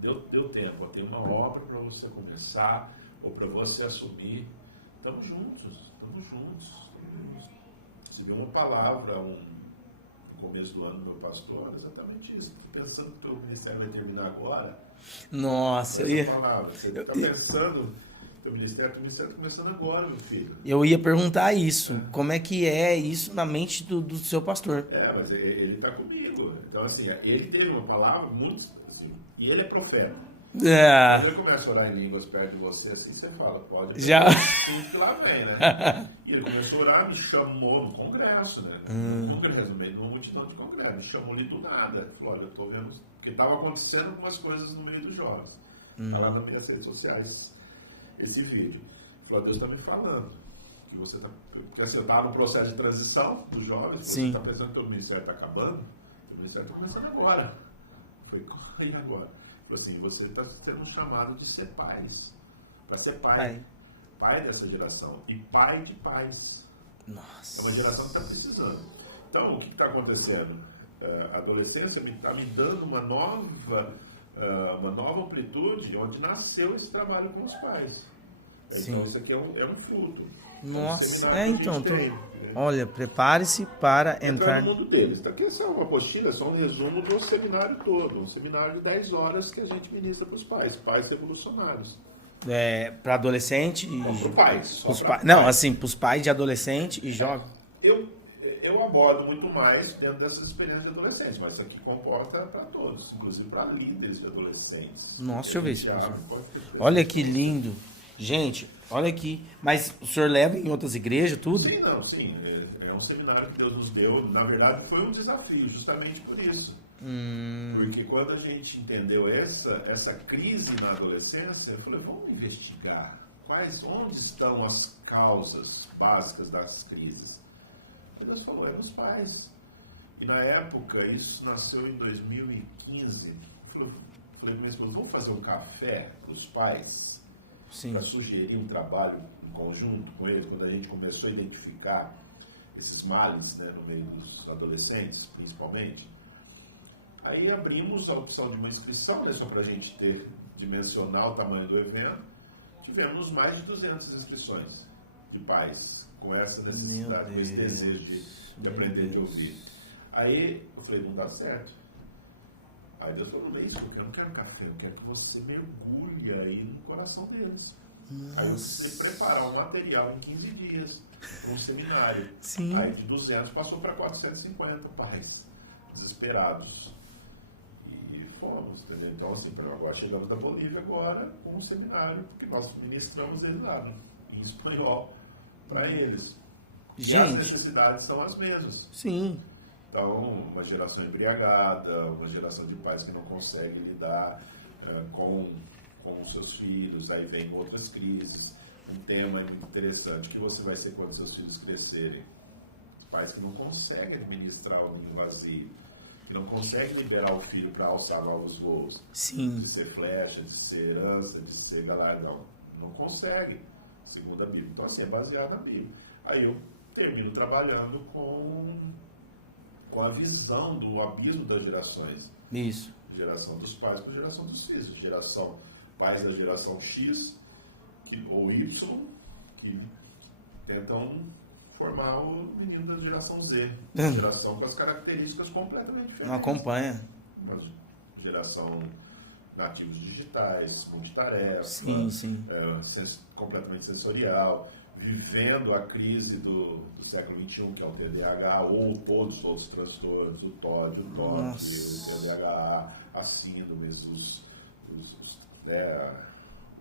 deu tempo, tem uma obra para você começar, ou para você assumir. Estamos juntos. Recebi uma palavra, no começo do ano do meu pastor, exatamente isso. Pensando que o ministério vai terminar agora. Nossa, você está pensando, teu ministério está começando agora, meu filho. Eu ia perguntar isso. Como é que é isso na mente do seu pastor? Mas ele está comigo. Então, assim, ele teve uma palavra muito assim, e ele é profeta. Quando ele começa a orar em línguas perto de você, assim, você fala, pode já tudo que lá vem, né? E ele começou a orar, me chamou no congresso, né? No congresso, no meio de uma multidão de congresso, me chamou ali do nada. Ele falou, olha, eu tô vendo, porque estava acontecendo algumas coisas no meio dos jovens. Falando nas minhas redes sociais esse vídeo. Ele falou, Deus está me falando que você está, porque você está no processo de transição dos jovens, você está pensando que o teu ministério está acabando, o ministério está começando agora. Eu falei, e agora? Assim, você está sendo chamado de ser pais. Para ser pai. Pai dessa geração. E pai de pais. Nossa. É uma geração que está precisando. Então, o que está acontecendo? A adolescência está me dando uma nova amplitude onde nasceu esse trabalho com os pais. Sim. Então, isso aqui é um fruto. Nossa, então, olha, prepare-se para entrar no mundo deles. Então, aqui é uma apostila, é só um resumo do seminário todo. Um seminário de 10 horas que a gente ministra para os pais revolucionários. Para adolescente e... Não, para pais. Não, assim, para os pais de adolescente e jovem. Eu abordo muito mais dentro dessas experiências de adolescentes, mas isso aqui comporta para todos, inclusive para líderes de adolescentes. Nossa, deixa eu ver isso. Olha que lindo. Gente, olha aqui. Mas o senhor leva em outras igrejas, tudo? Sim. É um seminário que Deus nos deu. Na verdade, foi um desafio, justamente por isso. Porque quando a gente entendeu essa crise na adolescência, eu falei, vamos investigar onde estão as causas básicas das crises. Aí Deus falou, os pais. E na época, isso nasceu em 2015. Falei com minha esposa, vamos fazer um café para os pais? Para sugerir um trabalho em conjunto com eles, quando a gente começou a identificar esses males, né, no meio dos adolescentes, principalmente. Aí abrimos a opção de uma inscrição, né, só para a gente dimensionar o tamanho do evento. Tivemos mais de 200 inscrições de pais com essa necessidade, com esse desejo de aprender a ouvir. Aí eu falei, não dá certo. Aí Deus falou, isso, porque eu não quero café, eu quero que você mergulhe aí no coração deles. Nossa. Aí eu precisei preparar um material em 15 dias, um seminário. Sim. Aí de 200 passou para 450 pais, desesperados. E fomos, entendeu? Então, assim, agora chegamos da Bolívia agora com um seminário, que nós ministramos ele lá, né, em espanhol, para eles. Gente. E as necessidades são as mesmas. Sim. Então, uma geração embriagada, uma geração de pais que não conseguem lidar com os seus filhos, aí vem outras crises. Um tema interessante, que você vai ser quando seus filhos crescerem? Pais que não conseguem administrar o ninho vazio, que não conseguem liberar o filho para alçar novos voos. Sim. De ser flecha, de ser herança, de ser galardão. Não conseguem, segundo a Bíblia. Então, assim, é baseado na Bíblia. Aí eu termino trabalhando com a visão do abismo das gerações. Isso. Geração dos pais para geração dos filhos. Pais da geração X ou Y, que tentam formar o menino da geração Z. Geração com as características completamente diferentes. Não acompanha. Uma geração nativos digitais, multitarefa, sim. completamente sensorial, vivendo a crise do século XXI, que é o TDAH, ou todos os outros transtornos, o TOD, o TDAH, as síndromes,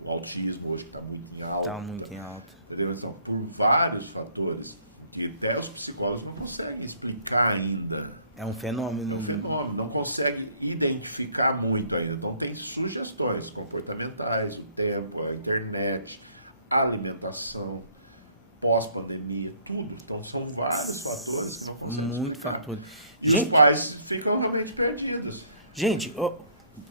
o autismo hoje que está muito em alta. Está muito em alta. Entendeu? Então, por vários fatores que até os psicólogos não conseguem explicar ainda. É um fenômeno. Não consegue identificar muito ainda. Então, tem sugestões comportamentais, o tempo, a internet, a alimentação, pós-pandemia, tudo. Então, são vários fatores que não conseguem muito explicar. fatores. E os pais ficam realmente perdidos. Gente,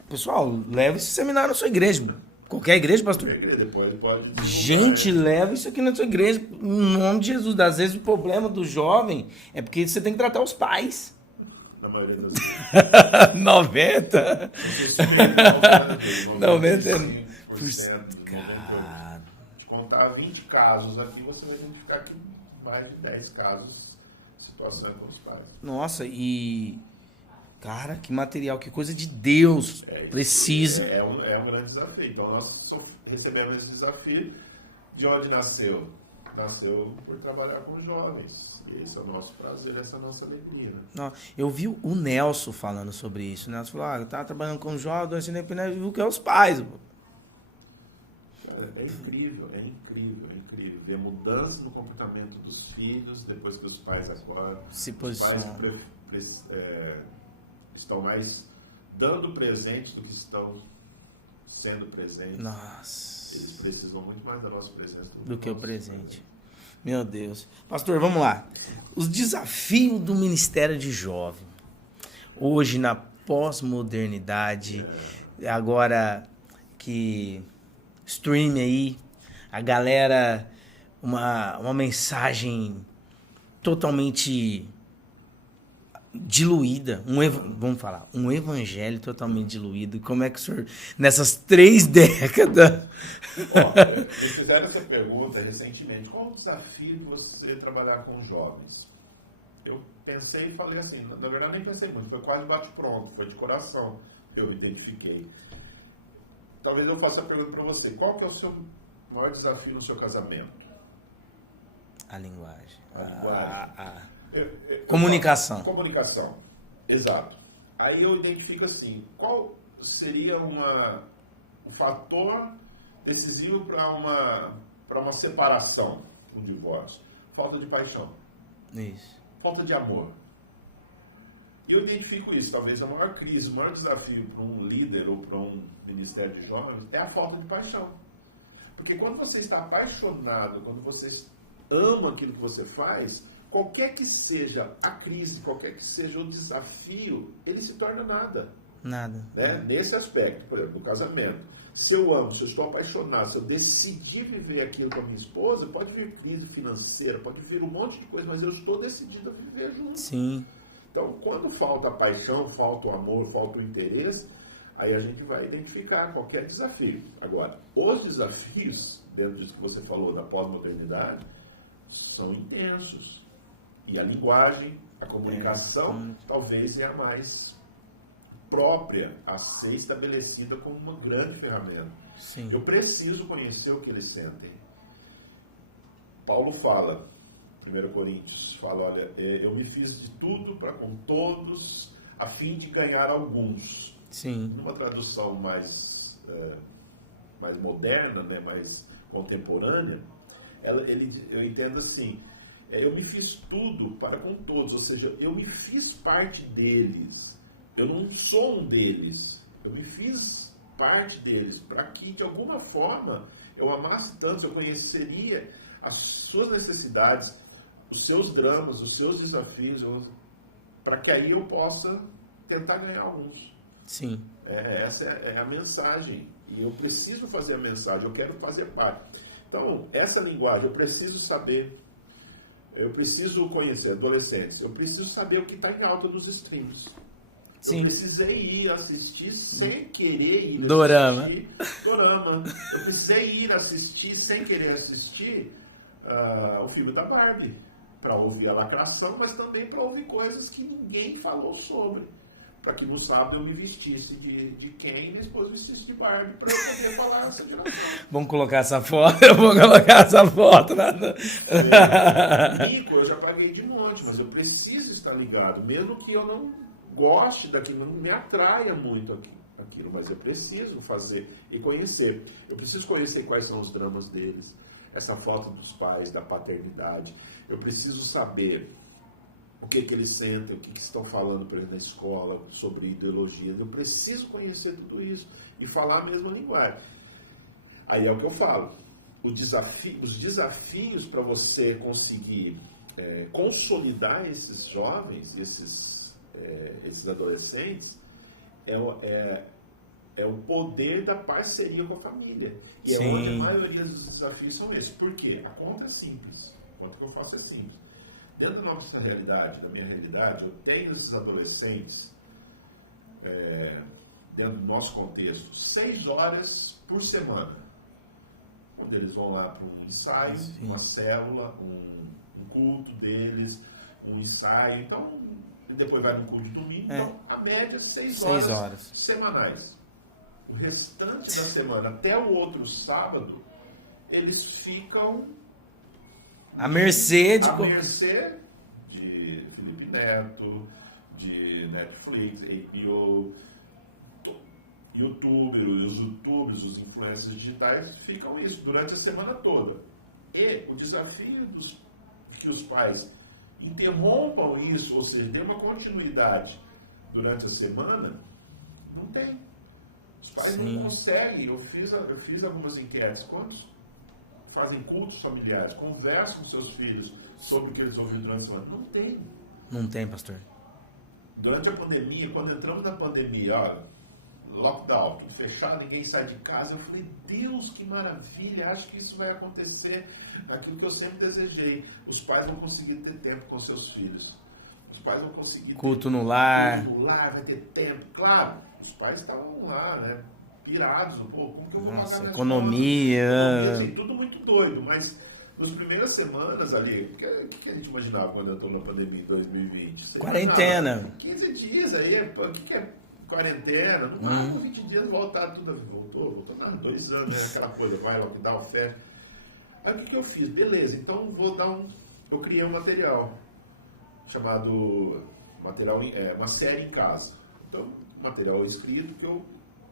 pessoal, leva esse seminário na sua igreja. Qualquer igreja, pastor? Depois pode gente, leva isso aqui na sua igreja. Em nome de Jesus. Às vezes o problema do jovem é porque você tem que tratar os pais. Na maioria das 90? 95%. Cara. Se contar 20 casos aqui, você vai identificar aqui mais de 10 casos de situação com os pais. Nossa, e... Cara, que material, que coisa de Deus precisa. É um grande desafio. Então, nós recebemos esse desafio. De onde nasceu? Nasceu por trabalhar com jovens. E esse é o nosso prazer, essa é a nossa alegria. Não, eu vi o Nelson falando sobre isso. O Nelson falou, eu estava trabalhando com jovens, independente, viu que é os pais. Cara, é incrível. Ver mudança no comportamento dos filhos, depois que os pais acordam. Se posicionam. Os pais estão mais dando presentes do que estão sendo presentes. Nossa. Eles precisam muito mais da nossa presença do que o presente. Meu Deus. Pastor, vamos lá. Os desafios do Ministério de Jovem. Hoje, na pós-modernidade, agora que stream aí, a galera, uma mensagem totalmente diluída, vamos falar, um evangelho totalmente diluído. Como é que o senhor, nessas 3 décadas... Me fizeram essa pergunta recentemente. Qual o desafio de você trabalhar com jovens? Eu pensei e falei assim, na verdade nem pensei muito, foi quase bate-pronto, foi de coração, eu identifiquei. Talvez eu faça a pergunta para você, qual que é o seu maior desafio no seu casamento? A linguagem. Comunicação, exato. Aí eu identifico assim, qual seria um fator decisivo para uma separação, um divórcio? Falta de paixão. Isso. Falta de amor. E eu identifico isso, talvez a maior crise, o maior desafio para um líder ou para um ministério de jovens é a falta de paixão. Porque quando você está apaixonado, quando você ama aquilo que você faz, qualquer que seja a crise, qualquer que seja o desafio, ele se torna nada. Nada. Né? Nesse aspecto, por exemplo, do casamento. Se eu amo, se eu estou apaixonado, se eu decidir viver aquilo com a minha esposa, pode vir crise financeira, pode vir um monte de coisa, mas eu estou decidido a viver junto. Sim. Então, quando falta a paixão, falta o amor, falta o interesse, aí a gente vai identificar qualquer desafio. Agora, os desafios, dentro disso que você falou da pós-modernidade, são intensos. E a linguagem, a comunicação, talvez é a mais própria a ser estabelecida como uma grande ferramenta. Sim. Eu preciso conhecer o que eles sentem. Paulo fala, 1 Coríntios, fala, olha, eu me fiz de tudo para com todos, a fim de ganhar alguns. Sim. Numa tradução mais moderna, né, mais contemporânea, eu entendo assim, eu me fiz tudo para com todos, ou seja, eu me fiz parte deles. Eu não sou um deles. Eu me fiz parte deles para que, de alguma forma, eu amasse tanto, eu conheceria as suas necessidades, os seus dramas, os seus desafios, para que aí eu possa tentar ganhar alguns. Sim. Essa é a mensagem. E eu preciso fazer a mensagem, eu quero fazer parte. Então, essa linguagem, eu preciso saber, eu preciso conhecer adolescentes, eu preciso saber o que está em alta dos streams. Sim. Eu precisei ir assistir sem querer ir assistir Dorama. Eu precisei ir assistir sem querer assistir o filme da Barbie. Para ouvir a lacração, mas também para ouvir coisas que ninguém falou sobre. Para que no sábado eu me vestisse de Ken e minha esposa vestisse de Barbie. Para eu poder falar essa geração. Vamos colocar essa foto? Eu vou colocar essa foto. Mico, eu já paguei de monte, mas eu preciso estar ligado. Mesmo que eu não goste daquilo, não me atraia muito aquilo, mas eu preciso fazer e conhecer. Eu preciso conhecer quais são os dramas deles, essa falta dos pais, da paternidade. Eu preciso saber o que eles sentem, o que estão falando para eles na escola, sobre ideologia. Eu preciso conhecer tudo isso e falar a mesma linguagem. Aí é o que eu falo. Os desafios para você conseguir consolidar esses jovens, esses adolescentes, é o poder da parceria com a família. E é onde a maioria dos desafios são esses. Por quê? A conta é simples. A conta que eu faço é simples. Dentro da nossa realidade, da minha realidade, eu tenho esses adolescentes, dentro do nosso contexto, 6 horas por semana. Onde eles vão lá para um ensaio, uma célula, um culto deles, um ensaio. Então, depois vai no culto de domingo. Então, a média é 6 horas semanais. O restante da semana, até o outro sábado, eles ficam à mercê de Felipe Neto, de Netflix, HBO, os YouTubers, os influencers digitais, ficam isso durante a semana toda. E o desafio que os pais interrompam isso, ou seja, dê uma continuidade durante a semana, não tem. Os pais não conseguem. Eu fiz algumas enquetes. Quantos fazem cultos familiares, conversam com seus filhos sobre o que eles ouviram durante a semana? Não tem. Não tem, pastor. Durante a pandemia, quando entramos na pandemia, olha, lockdown, tudo fechado, ninguém sai de casa. Eu falei, Deus, que maravilha, acho que isso vai acontecer. Aquilo que eu sempre desejei. Os pais vão conseguir ter tempo com seus filhos. Os pais vão conseguir culto no lar. Culto no lar, vai ter tempo. Claro, os pais estavam lá, né? Pirados, pô, como que eu vou pagar minha economia. Assim, tudo muito doido, mas nas primeiras semanas ali, o que a gente imaginava quando entrou na pandemia em 2020? Você quarentena. 15 dias aí, o que é quarentena? Não vai, 20 dias voltar tudo. Voltou, 2 anos, né? Aquela coisa, vai, lockdown, fecha. Aí o que eu fiz? Beleza, então vou dar eu criei um material chamado uma série em casa. Então, material escrito que eu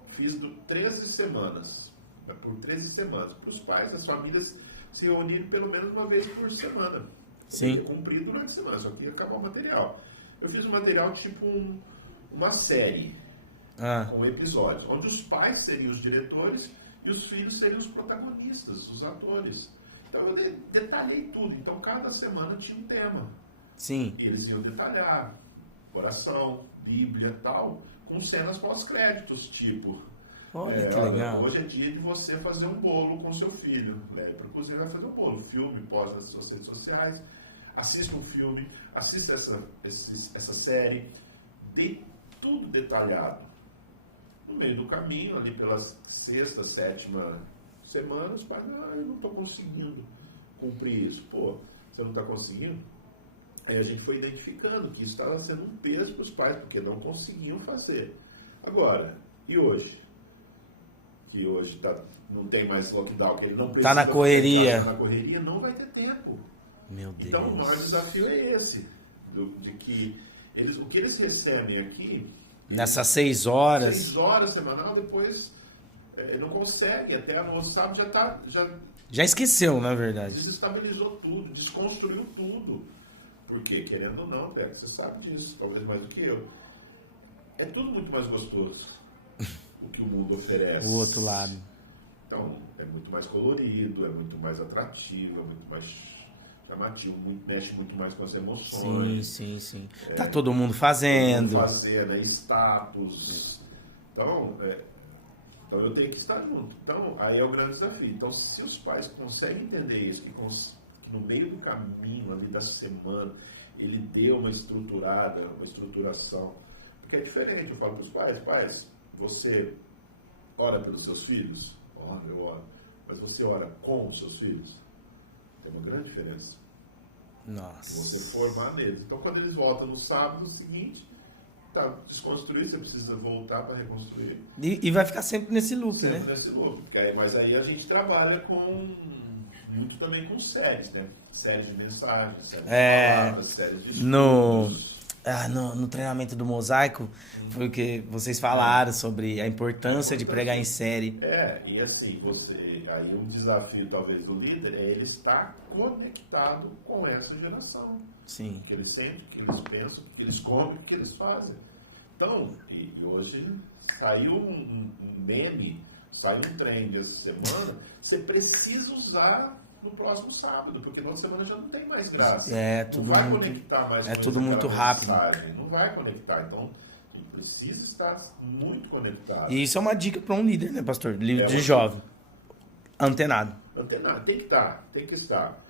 fiz 13 semanas, por 13 semanas, para os pais, as famílias se reunirem pelo menos uma vez por semana. Sim. Cumprir durante a semana, só que ia acabar o material. Eu fiz um material tipo uma série, com episódios, onde os pais seriam os diretores e os filhos seriam os protagonistas, os atores. Então eu detalhei tudo. Então cada semana tinha um tema. Sim. E eles iam detalhar oração, Bíblia e tal, com cenas pós-créditos, tipo... Olha que legal. Hoje é dia de você fazer um bolo com seu filho. Leve para a cozinha, vai fazer um bolo. Filme, posta nas suas redes sociais. Assista um filme, assista essa série. Dê tudo detalhado. No meio do caminho, ali pelas 6ª, 7ª semana, os pais, eu não estou conseguindo cumprir isso. Pô, você não está conseguindo? Aí a gente foi identificando que isso estava sendo um peso para os pais, porque não conseguiam fazer. Agora, e hoje? Que hoje não tem mais lockdown, que ele não precisa... Tá na correria. Tá na correria, não vai ter tempo. Meu Deus. Então, o maior desafio é esse. De que o que eles recebem aqui... Nessas 6 horas... 6 horas semanal, depois não consegue. Até no sábado já esqueceu, na verdade. Desestabilizou tudo, desconstruiu tudo. Porque, querendo ou não, você sabe disso, talvez mais do que eu. É tudo muito mais gostoso o que o mundo oferece. O outro lado. Então, é muito mais colorido, é muito mais atrativo, é muito mais chamativo, mexe muito mais com as emoções. Sim. Tá todo mundo fazendo. Status. Então eu tenho que estar junto. Então, aí é o grande desafio. Então, se os pais conseguem entender isso, que no meio do caminho ali da semana, ele deu uma estruturação. Porque é diferente, eu falo para os pais, você ora pelos seus filhos? Eu oro. Mas você ora com os seus filhos? Tem uma grande diferença. Nossa. Você formar neles. Então, quando eles voltam no sábado seguinte, desconstruir, você precisa voltar para reconstruir. E vai ficar sempre nesse loop, né? Sempre nesse loop. Mas aí a gente trabalha muito também com séries, né? Séries de mensagens, séries de palavras, séries de estudos. No treinamento do Mosaico, foi o que vocês falaram sobre a importância de pregar em série. E assim, aí um desafio talvez do líder é ele estar conectado com essa geração. Sim. O que eles sentem, o que eles pensam, o que eles comem, o que eles fazem. Então, e hoje saiu um meme, saiu um trend essa semana, você precisa usar no próximo sábado, porque na outra semana já não tem mais graça. Tudo não vai muito, conectar mais com tudo muito rápido. mensagem, não vai conectar. Então, a gente precisa estar muito conectado. E isso é uma dica para um líder, né, pastor? Líder de jovem. Antenado. Tem que estar.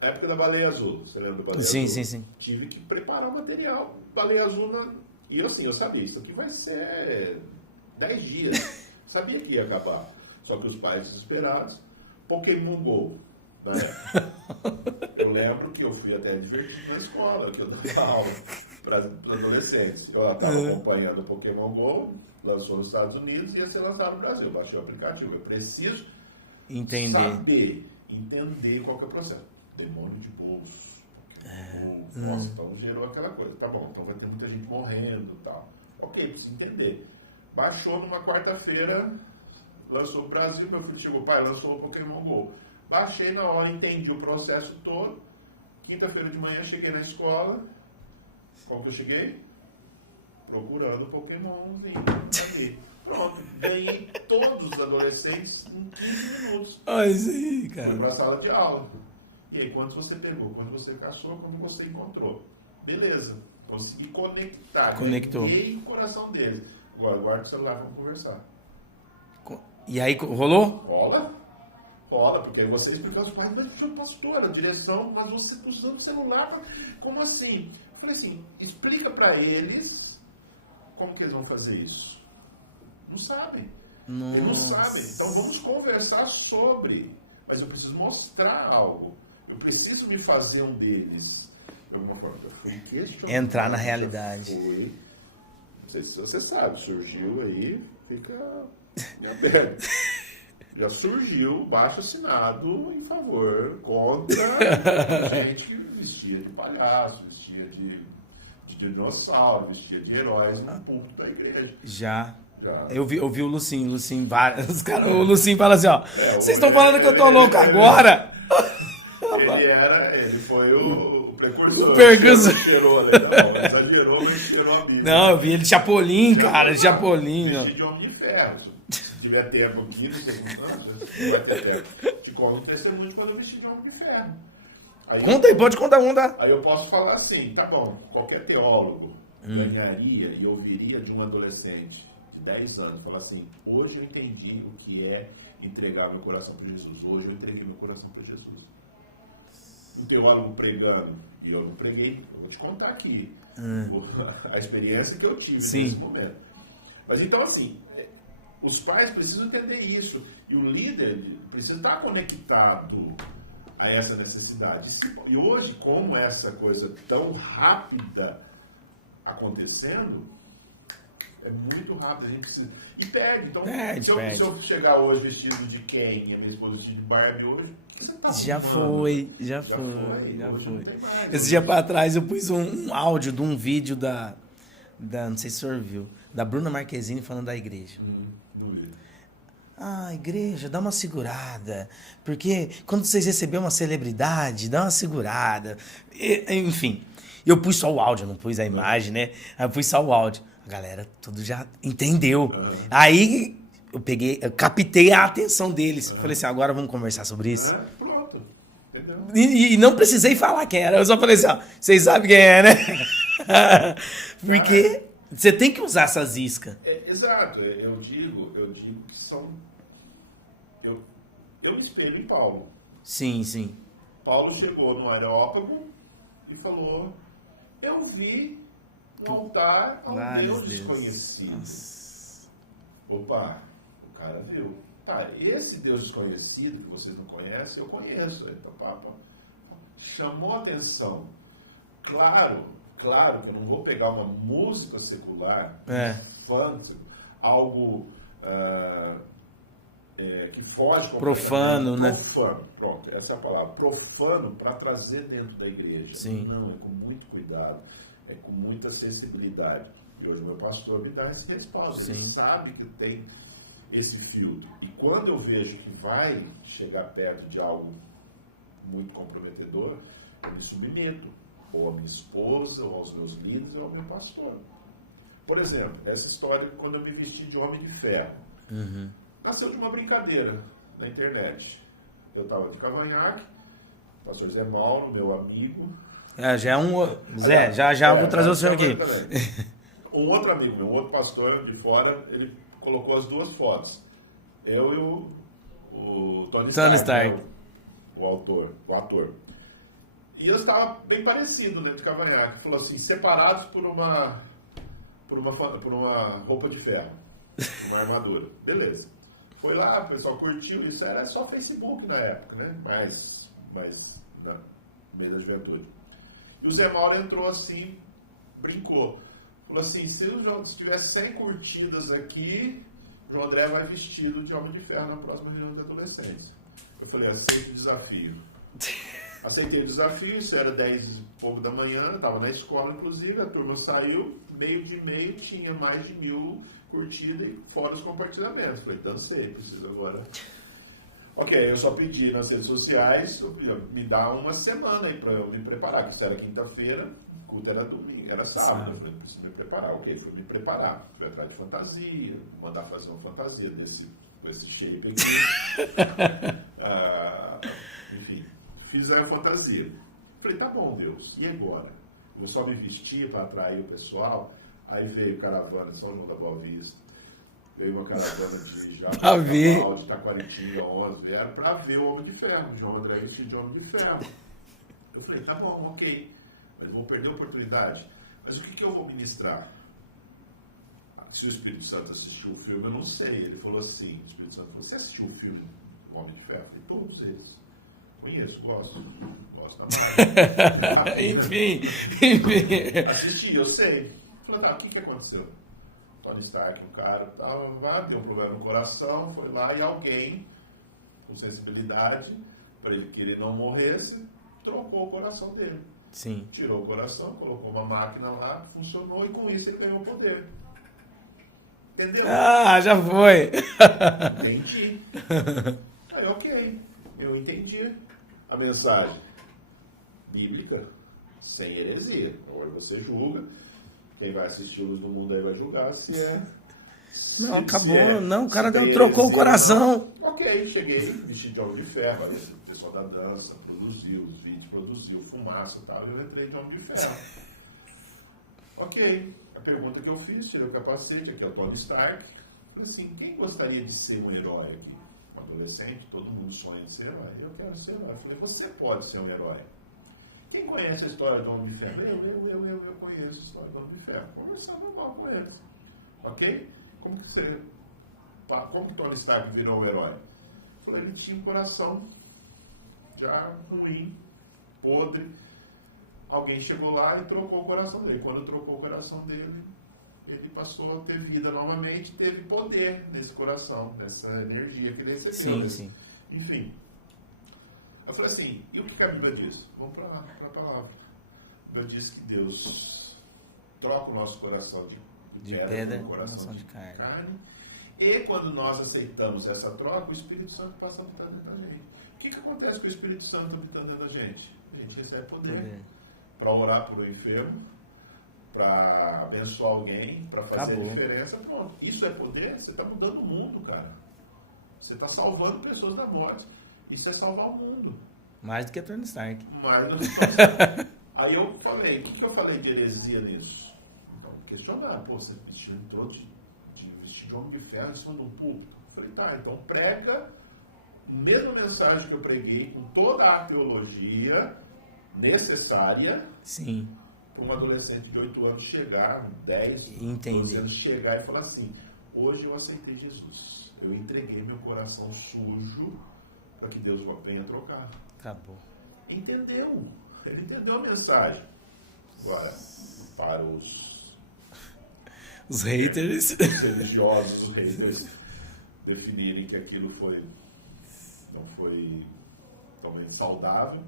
Época da Baleia Azul, você lembra da Baleia Azul? Sim. Tive que preparar o material Baleia Azul e assim, eu sabia, isso aqui vai ser 10 dias. Sabia que ia acabar. Só que os pais desesperados, Pokémon GO, né? Eu lembro que eu fui até divertido na escola, que eu dava aula para adolescentes. Eu estava acompanhando o Pokémon GO, lançou nos Estados Unidos e ia ser lançado no Brasil. Baixei o aplicativo. Eu preciso entender qual que é o processo. Demônio de bolso. Nossa, então gerou aquela coisa. Tá bom, então vai ter muita gente morrendo e tal. Ok, preciso entender. Baixou numa quarta-feira, lançou o Brasil, meu filho chegou, pai, lançou o Pokémon GO. Baixei na hora, entendi o processo todo. Quinta-feira de manhã cheguei na escola. Como que eu cheguei? Procurando Pokémonzinho ali. Pronto, ganhei todos os adolescentes em 15 minutos. Olha isso aí, cara. Fui pra sala de aula. E aí, quantos você pegou? Quantos você caçou? Quantos você encontrou? Beleza. Consegui conectar. Conectou. Ganhei o coração deles. guarda o celular, vamos conversar. E aí, rolou? Rola, porque aí você explica aos pais, mas pastor, a direção, mas você usando o celular, como assim? Eu falei assim, explica para eles como que eles vão fazer isso. Não sabem. Nossa. Eles não sabem. Então vamos conversar sobre. Mas eu preciso mostrar algo. Eu preciso me fazer um deles. De alguma forma. Eu fui questionado. Entrar na realidade. Não sei se você sabe, surgiu aí, fica em aberto. Já surgiu baixo assinado em favor, contra gente que vestia de palhaço, vestia de dinossauro, vestia de heróis no púlpito da igreja. Já. Eu vi o Lucinho vários. O Lucinho fala assim, ó. Vocês estão falando que eu tô louco agora? Ele foi o precursor. O precursor. Exagerou, mas cheirou a Bíblia. Não, eu vi ele de Chapolin, cara, de Chapolin. Vestir de homem de ferro. Se tiver tempo aqui, não sei quantas, vai ter tempo. Te conto um testemunho de quando eu vesti de homem de ferro. Conta aí, pode contar um, tá? Aí eu posso falar assim, tá bom, qualquer teólogo ganharia e ouviria de um adolescente de 10 anos, falar assim, hoje eu entendi o que é entregar meu coração para Jesus, hoje eu entreguei meu coração para Jesus. Um teólogo pregando, e eu não preguei, eu vou te contar aqui a experiência que eu tive nesse momento. Mas então assim, os pais precisam entender isso, e o líder precisa estar conectado a essa necessidade. E hoje, como essa coisa tão rápida acontecendo, é muito rápido, a gente precisa... E perde. Então, se eu chegar hoje vestido de Ken e a minha esposa vestido de Barbie hoje, você tá já foi. Mais, esse dia pra trás eu pus um áudio de um vídeo da não sei se o senhor viu, da Bruna Marquezine falando da igreja. Não li. Igreja, dá uma segurada, porque quando vocês receberem uma celebridade, dá uma segurada. Enfim, eu pus só o áudio, não pus a imagem, né? Aí eu pus só o áudio. A galera tudo já entendeu. Aí eu captei a atenção deles. Falei assim, agora vamos conversar sobre isso. Pronto. Entendeu? E não precisei falar quem era. Eu só falei assim, ó, vocês sabem quem é, né? Porque você tem que usar essas iscas. Exato. Eu digo que são... Eu me espelho em Paulo. Sim. Paulo chegou no Areópago e falou, eu vi um altar a um Deus desconhecido. Nossa. Opa, o cara viu. Tá, esse Deus desconhecido que vocês não conhecem, eu conheço. Então, Papa chamou atenção. Claro que eu não vou pegar uma música secular, funk, algo que foge... Profano, né? Profano, pronto, essa é a palavra. Profano para trazer dentro da igreja. Sim. Não, é com muito cuidado, é com muita sensibilidade. E hoje o meu pastor me dá essa resposta. Ele sabe que tem esse filtro. E quando eu vejo que vai chegar perto de algo muito comprometedor, eu me submeto. Ou a minha esposa, ou aos meus líderes, ou ao meu pastor. Por exemplo, essa história quando eu me vesti de homem de ferro. Nasceu de uma brincadeira na internet. Eu estava de cavanhaque, o pastor Zé Mauro, meu amigo. Já é um... Zé, já vou trazer o senhor aqui. Um outro amigo meu, um outro pastor de fora, ele colocou as duas fotos. Eu e o Tony Stark. Né, o ator. E eu estava bem parecido, né, de cavanhaque. Falou assim, separados por uma roupa de ferro, uma armadura. Beleza. Foi lá, o pessoal curtiu, isso era só Facebook na época, né? Mas no meio da juventude. E o Zé Mauro entrou assim, brincou. Falou assim, se tivesse 100 curtidas aqui, o João André vai vestido de homem de ferro na próxima reunião da adolescência. Eu falei, aceito o desafio. Aceitei o desafio, isso era 10 e pouco da manhã, estava na escola, inclusive, a turma saiu, meio de meio, tinha mais de 1000 curtidas e fora os compartilhamentos. Falei, dancei, preciso agora. Ok, eu só pedi nas redes sociais, me dá uma semana aí para eu me preparar, que isso era quinta-feira, o culto era domingo, era sábado. Eu falei, preciso me preparar, ok, fui me preparar. Fui atrás de fantasia, mandar fazer uma fantasia com esse shape aqui. Enfim. Fiz a fantasia. Falei, tá bom, Deus, e agora? Vou só me vestir para atrair o pessoal? Aí veio caravana de São João da Boa Vista, veio uma caravana de Jaboticabal, de Taquaritinga, 11, vieram para ver o Homem de Ferro, João André vestido de Homem de Ferro. Eu falei, tá bom, ok, mas vou perder a oportunidade. Mas o que eu vou ministrar? Se o Espírito Santo assistiu o filme, eu não sei. Ele falou assim, o Espírito Santo falou, você assistiu o filme O Homem de Ferro? Eu falei, todos eles. Conheço, gosto da Marvel. enfim. Assisti, eu sei. Falei, tá, o que aconteceu? Tony Stark, um cara, tava lá, deu um problema no coração, foi lá e alguém, com sensibilidade, para ele que ele não morresse, trocou o coração dele. Sim. Tirou o coração, colocou uma máquina lá, funcionou e com isso ele ganhou poder. Entendeu? Ah, já foi. Entendi. Aí, ok. Eu entendi a mensagem bíblica, sem heresia. Agora você julga. Quem vai assistir Luz do Mundo aí vai julgar se é. Não, acabou. É, não, o cara trocou o coração. Não. Ok, cheguei, vestido de Homem de Ferro. Aí, o pessoal da dança produziu, os vídeos produziu, fumaça e tal. Eu entrei de Homem de Ferro. Ok. A pergunta que eu fiz, tirei o capacete, aqui é o Tony Stark. Falei assim, quem gostaria de ser um herói aqui? Um adolescente, todo mundo sonha em ser herói. Eu quero ser herói. Falei, você pode ser um herói. Quem conhece a história do Homem de Ferro? Eu conheço a história do Homem de Ferro. Conversando normal com eles. Ok? Como que Tony Stark virou um herói? Falei, ele tinha um coração já ruim, podre. Alguém chegou lá e trocou o coração dele. Quando trocou o coração dele, ele passou a ter vida novamente, teve poder nesse coração, nessa energia que ele recebeu. Sim. Enfim. Eu falei assim, e o que a Bíblia diz? Vamos para a palavra. A Bíblia diz que Deus troca o nosso coração de pedra por um coração de carne. E quando nós aceitamos essa troca, o Espírito Santo passa a habitar dentro da gente. O que acontece com o Espírito Santo habitando dentro da gente? A gente recebe poder. Para orar por um enfermo, para abençoar alguém, para fazer a diferença, pronto. Isso é poder? Você está mudando o mundo, cara. Você está salvando pessoas da morte. Isso é salvar o mundo. Mais do que Tony Stark. Mais do que Tony Stark. Aí eu falei, o que eu falei de heresia nisso? Então, questionar, pô, você entrou de vestir de Homem de Ferro em cima de um púlpito. Eu falei, tá, então prega a mesma mensagem que eu preguei, com toda a teologia necessária. Sim. Para um adolescente de 8 anos chegar, 10, 12 anos chegar e falar assim, hoje eu aceitei Jesus. Eu entreguei meu coração sujo para que Deus venha trocar. Acabou. Entendeu? Ele entendeu a mensagem. Agora, para os haters, os religiosos, os haters definirem que aquilo não foi totalmente saudável,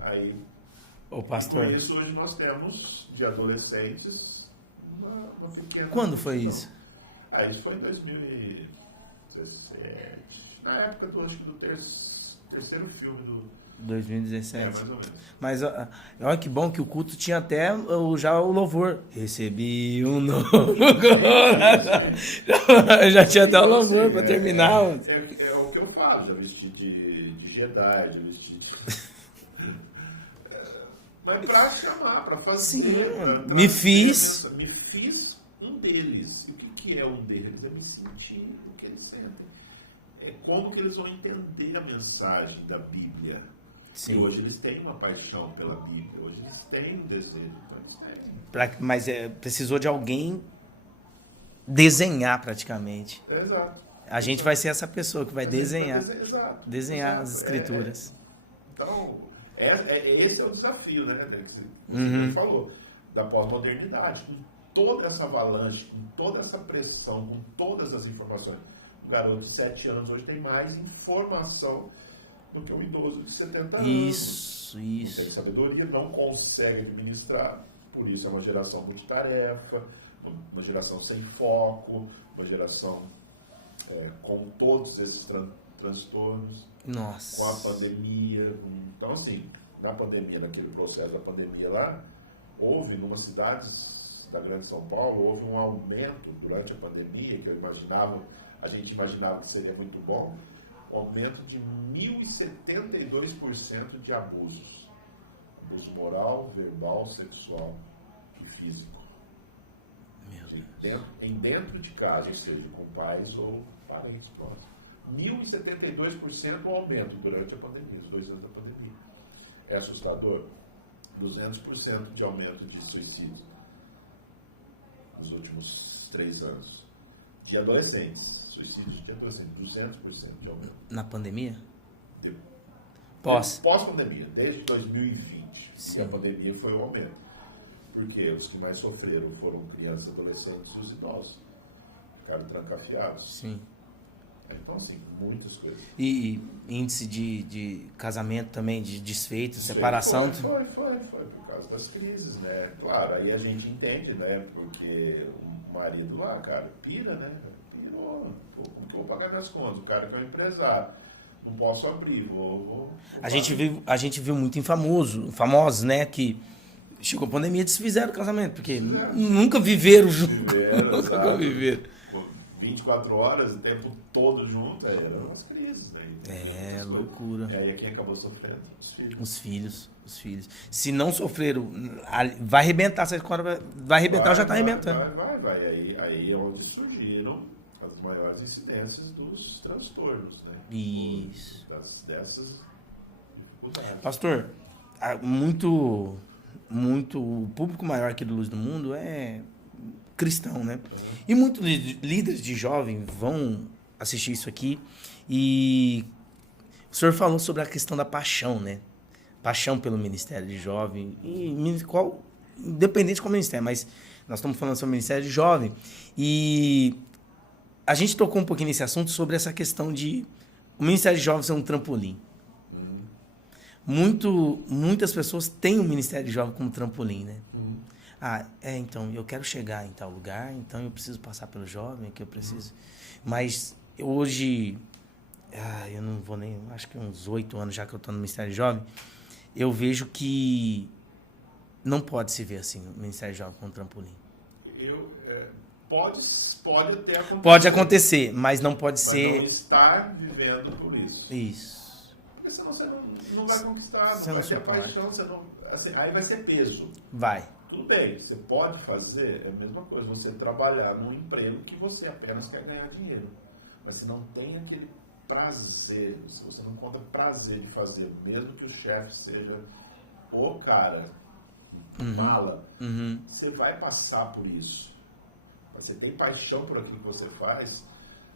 aí ô pastor, por isso hoje nós temos de adolescentes uma pequena... Quando foi isso? Isso foi em 2017, na época do terceiro filme do... 2017. Mais ou menos. Mas olha que bom que o culto tinha até já o louvor. Recebi um novo já tinha até o louvor para terminar. É o que eu falo, já vesti de Jedi, já vesti de... Mas para chamar, para fazer. Sim, me fiz um deles. E o que é um deles? É me sentir o que eles sentem. É como que eles vão entender a mensagem da Bíblia. Sim. E hoje eles têm uma paixão pela Bíblia. Hoje eles têm um desejo. Mas precisou de alguém desenhar praticamente. Exato. A gente vai ser essa pessoa que vai desenhar. Desenhar as Exato. escrituras. Então, esse é o desafio, né? Que você falou, da pós-modernidade. Com toda essa avalanche, com toda essa pressão, com todas as informações. O garoto de 7 anos hoje tem mais informação do que um idoso de 70 anos. Isso. Não tem sabedoria, não consegue administrar. Por isso é uma geração multitarefa, uma geração sem foco, uma geração com todos esses transtornos. Nossa. Com a pandemia. Então, assim, na pandemia, naquele processo da pandemia lá, houve, numas cidades da Grande São Paulo, houve um aumento durante a pandemia, que a gente imaginava que seria muito bom, um aumento de 1.072% de abusos. Abuso moral, verbal, sexual e físico. Dentro de casa, ou seja, com pais ou parentes próximos. 1.072% o aumento durante a pandemia, os 2 anos da pandemia. É assustador. 200% de aumento de suicídio nos últimos 3 anos. De adolescentes. Suicídios de adolescentes. 200% de aumento. Na pandemia? Pós-pandemia, desde 2020. Sim. A pandemia foi o aumento. Porque os que mais sofreram foram crianças, adolescentes e os idosos. Ficaram trancafiados. Sim. Então, assim, muitas coisas. E índice de casamento também, de desfeito, separação? Foi por causa das crises, né? Claro, aí a gente entende, né? Porque o marido lá, cara, pira, né? Pirou. Como que eu vou pagar minhas contas? O cara que é um empresário. Não posso abrir, vou a gente viu muito em famosos, né? Que chegou a pandemia e desfizeram o casamento, porque nunca viveram juntos. Nunca viveram. 24 horas, o tempo todo junto, eram as crises, né? Loucura. E aí quem acabou sofrendo? Os filhos. Os filhos. Se não sofreram, vai arrebentar, essa escola vai arrebentar, já está arrebentando. Vai. Aí é onde surgiram as maiores incidências dos transtornos, né? Isso. Dessas dificuldades. Pastor, muito, o público maior aqui do Luz do Mundo é cristão, né? E muitos líderes de jovem vão assistir isso aqui. E o senhor falou sobre a questão da paixão, né? Paixão pelo ministério de jovem. E independente qual ministério, mas nós estamos falando sobre o ministério de jovem. E a gente tocou um pouquinho nesse assunto sobre essa questão de o ministério de jovem ser um trampolim. Muitas pessoas têm o ministério de jovem como trampolim, né? Então, eu quero chegar em tal lugar, então eu preciso passar pelo jovem, que eu preciso. Mas hoje, eu não vou nem, acho que uns 8 anos já que eu estou no Ministério Jovem, eu vejo que não pode se ver assim, o Ministério Jovem como trampolim. Pode até acontecer. Pode acontecer, mas não pode ser... não estar vivendo por isso. Isso. Porque senão você não vai conquistar, você não vai ter paixão, você não, assim, aí vai ser peso. Vai. Tudo bem, você pode fazer, é a mesma coisa, você trabalhar num emprego que você apenas quer ganhar dinheiro. Mas se não tem aquele prazer, se você não encontra prazer de fazer, mesmo que o chefe seja o cara, mala, você vai passar por isso. Você tem paixão por aquilo que você faz,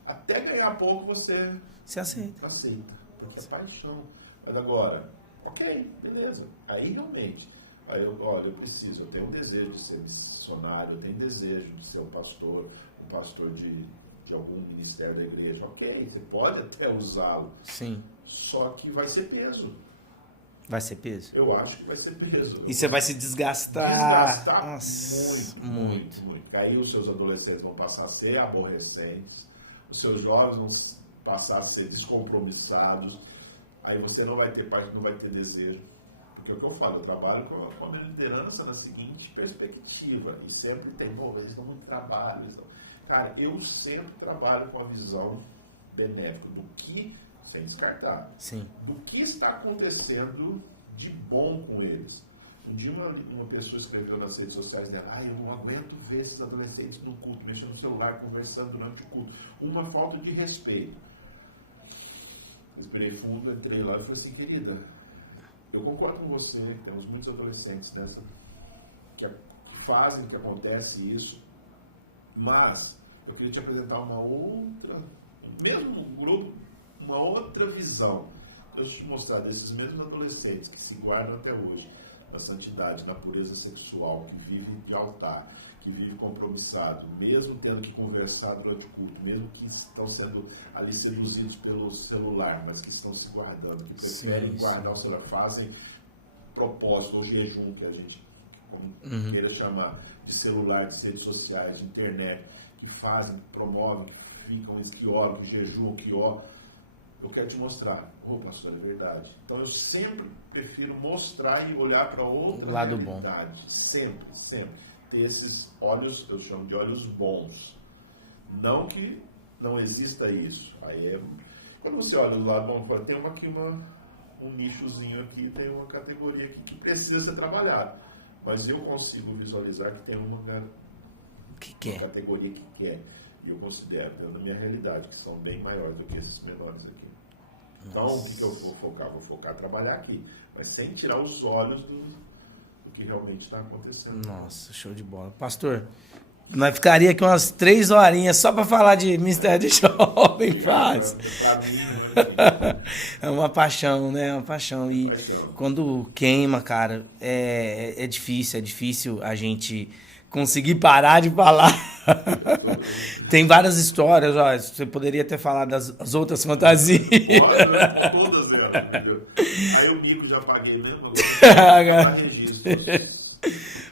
até ganhar pouco você aceita. Porque é paixão. Mas agora, ok, beleza. Aí realmente... Aí eu tenho um desejo de ser missionário, eu tenho desejo de ser um pastor de algum ministério da igreja. Ok, você pode até usá-lo. Sim. Só que vai ser peso. Vai ser peso? Eu acho que vai ser peso. E você vai se desgastar. Muito. Aí os seus adolescentes vão passar a ser aborrecentes, os seus jovens vão passar a ser descompromissados, aí você não vai ter desejo. Porque é o que eu falo, eu trabalho com a minha liderança na seguinte perspectiva, e sempre tem, eles dão muito trabalho. Cara, eu sempre trabalho com a visão benéfica do que, sem descartar, do que está acontecendo de bom com eles. Um dia uma pessoa escreveu nas redes sociais dela, eu não aguento ver esses adolescentes no culto, mexendo no celular, conversando durante o culto. Uma falta de respeito. Respirei fundo, entrei lá e falei assim, querida, eu concordo com você, temos muitos adolescentes que fazem que acontece isso, mas eu queria te apresentar uma outra visão. Deixa eu te mostrar desses mesmos adolescentes que se guardam até hoje na santidade, na pureza sexual, que vivem de altar, que vivem compromissado, mesmo tendo que conversar durante o culto, mesmo que estão sendo ali seduzidos pelo celular, mas que estão se guardando, que preferem guardar o celular, fazem propósito, ou jejum, que a gente queira chamar, de celular, de redes sociais, de internet, que fazem, que promovem, que ficam, que oram, que jejuam, que oram. Eu quero te mostrar. Pastor, é verdade. Então eu sempre prefiro mostrar e olhar para outra lado realidade. Bom. Sempre. Ter esses olhos, eu chamo de olhos bons. Não que não exista isso. Aí quando você olha do lado bom, tem um nichozinho aqui, tem uma categoria aqui que precisa ser trabalhada. Mas eu consigo visualizar que tem uma que quer. A categoria que quer. E eu considero, pela minha realidade, que são bem maiores do que esses menores aqui. Então, o que eu vou focar? Vou focar em trabalhar aqui, mas sem tirar os olhos do que realmente está acontecendo. Nossa, show de bola. Pastor, nós ficaria aqui umas 3 horinhas só para falar de Ministério de Jovem, faz. É uma paixão, né? É uma paixão. E quando queima, cara, é difícil a gente conseguir parar de falar. Tem várias histórias, ó, você poderia ter falado das outras fantasias. Todas elas, entendeu? Aí o Nico já paguei mesmo, agora registro.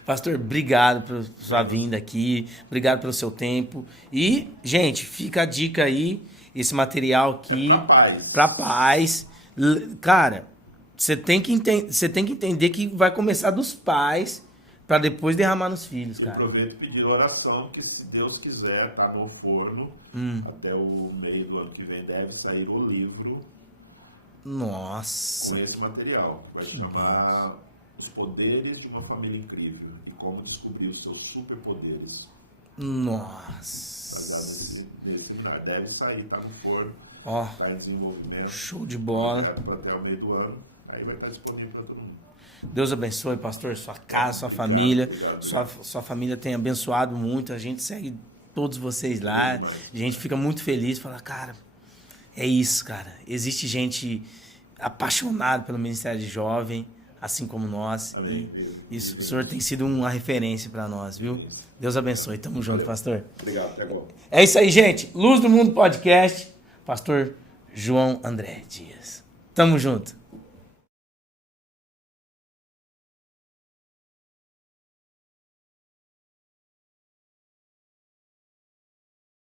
Pastor, obrigado pela sua vinda aqui, obrigado pelo seu tempo. E, gente, fica a dica aí, esse material aqui. Pra paz. Cara, você tem que entender que vai começar dos pais para depois derramar nos filhos, cara. Eu aproveito e pedir oração, que se Deus quiser, tá no forno, até o meio do ano que vem deve sair o livro. Nossa. Com esse material. Vai chamar Os Poderes de uma Família Incrível e como descobrir os seus superpoderes. Nossa. Deve sair, tá no forno, tá em desenvolvimento. Show de bola. Até o meio do ano, aí vai estar disponível para todo mundo. Deus abençoe, pastor, sua casa, sua família. Sua família tem abençoado muito. A gente segue todos vocês lá. A gente fica muito feliz. Fala, cara, é isso, cara. Existe gente apaixonada pelo Ministério de Jovem, assim como nós. E isso, o senhor tem sido uma referência para nós, viu? Deus abençoe. Tamo junto, pastor. Obrigado, até agora. É isso aí, gente. Luz do Mundo Podcast. Pastor João André Dias. Tamo junto.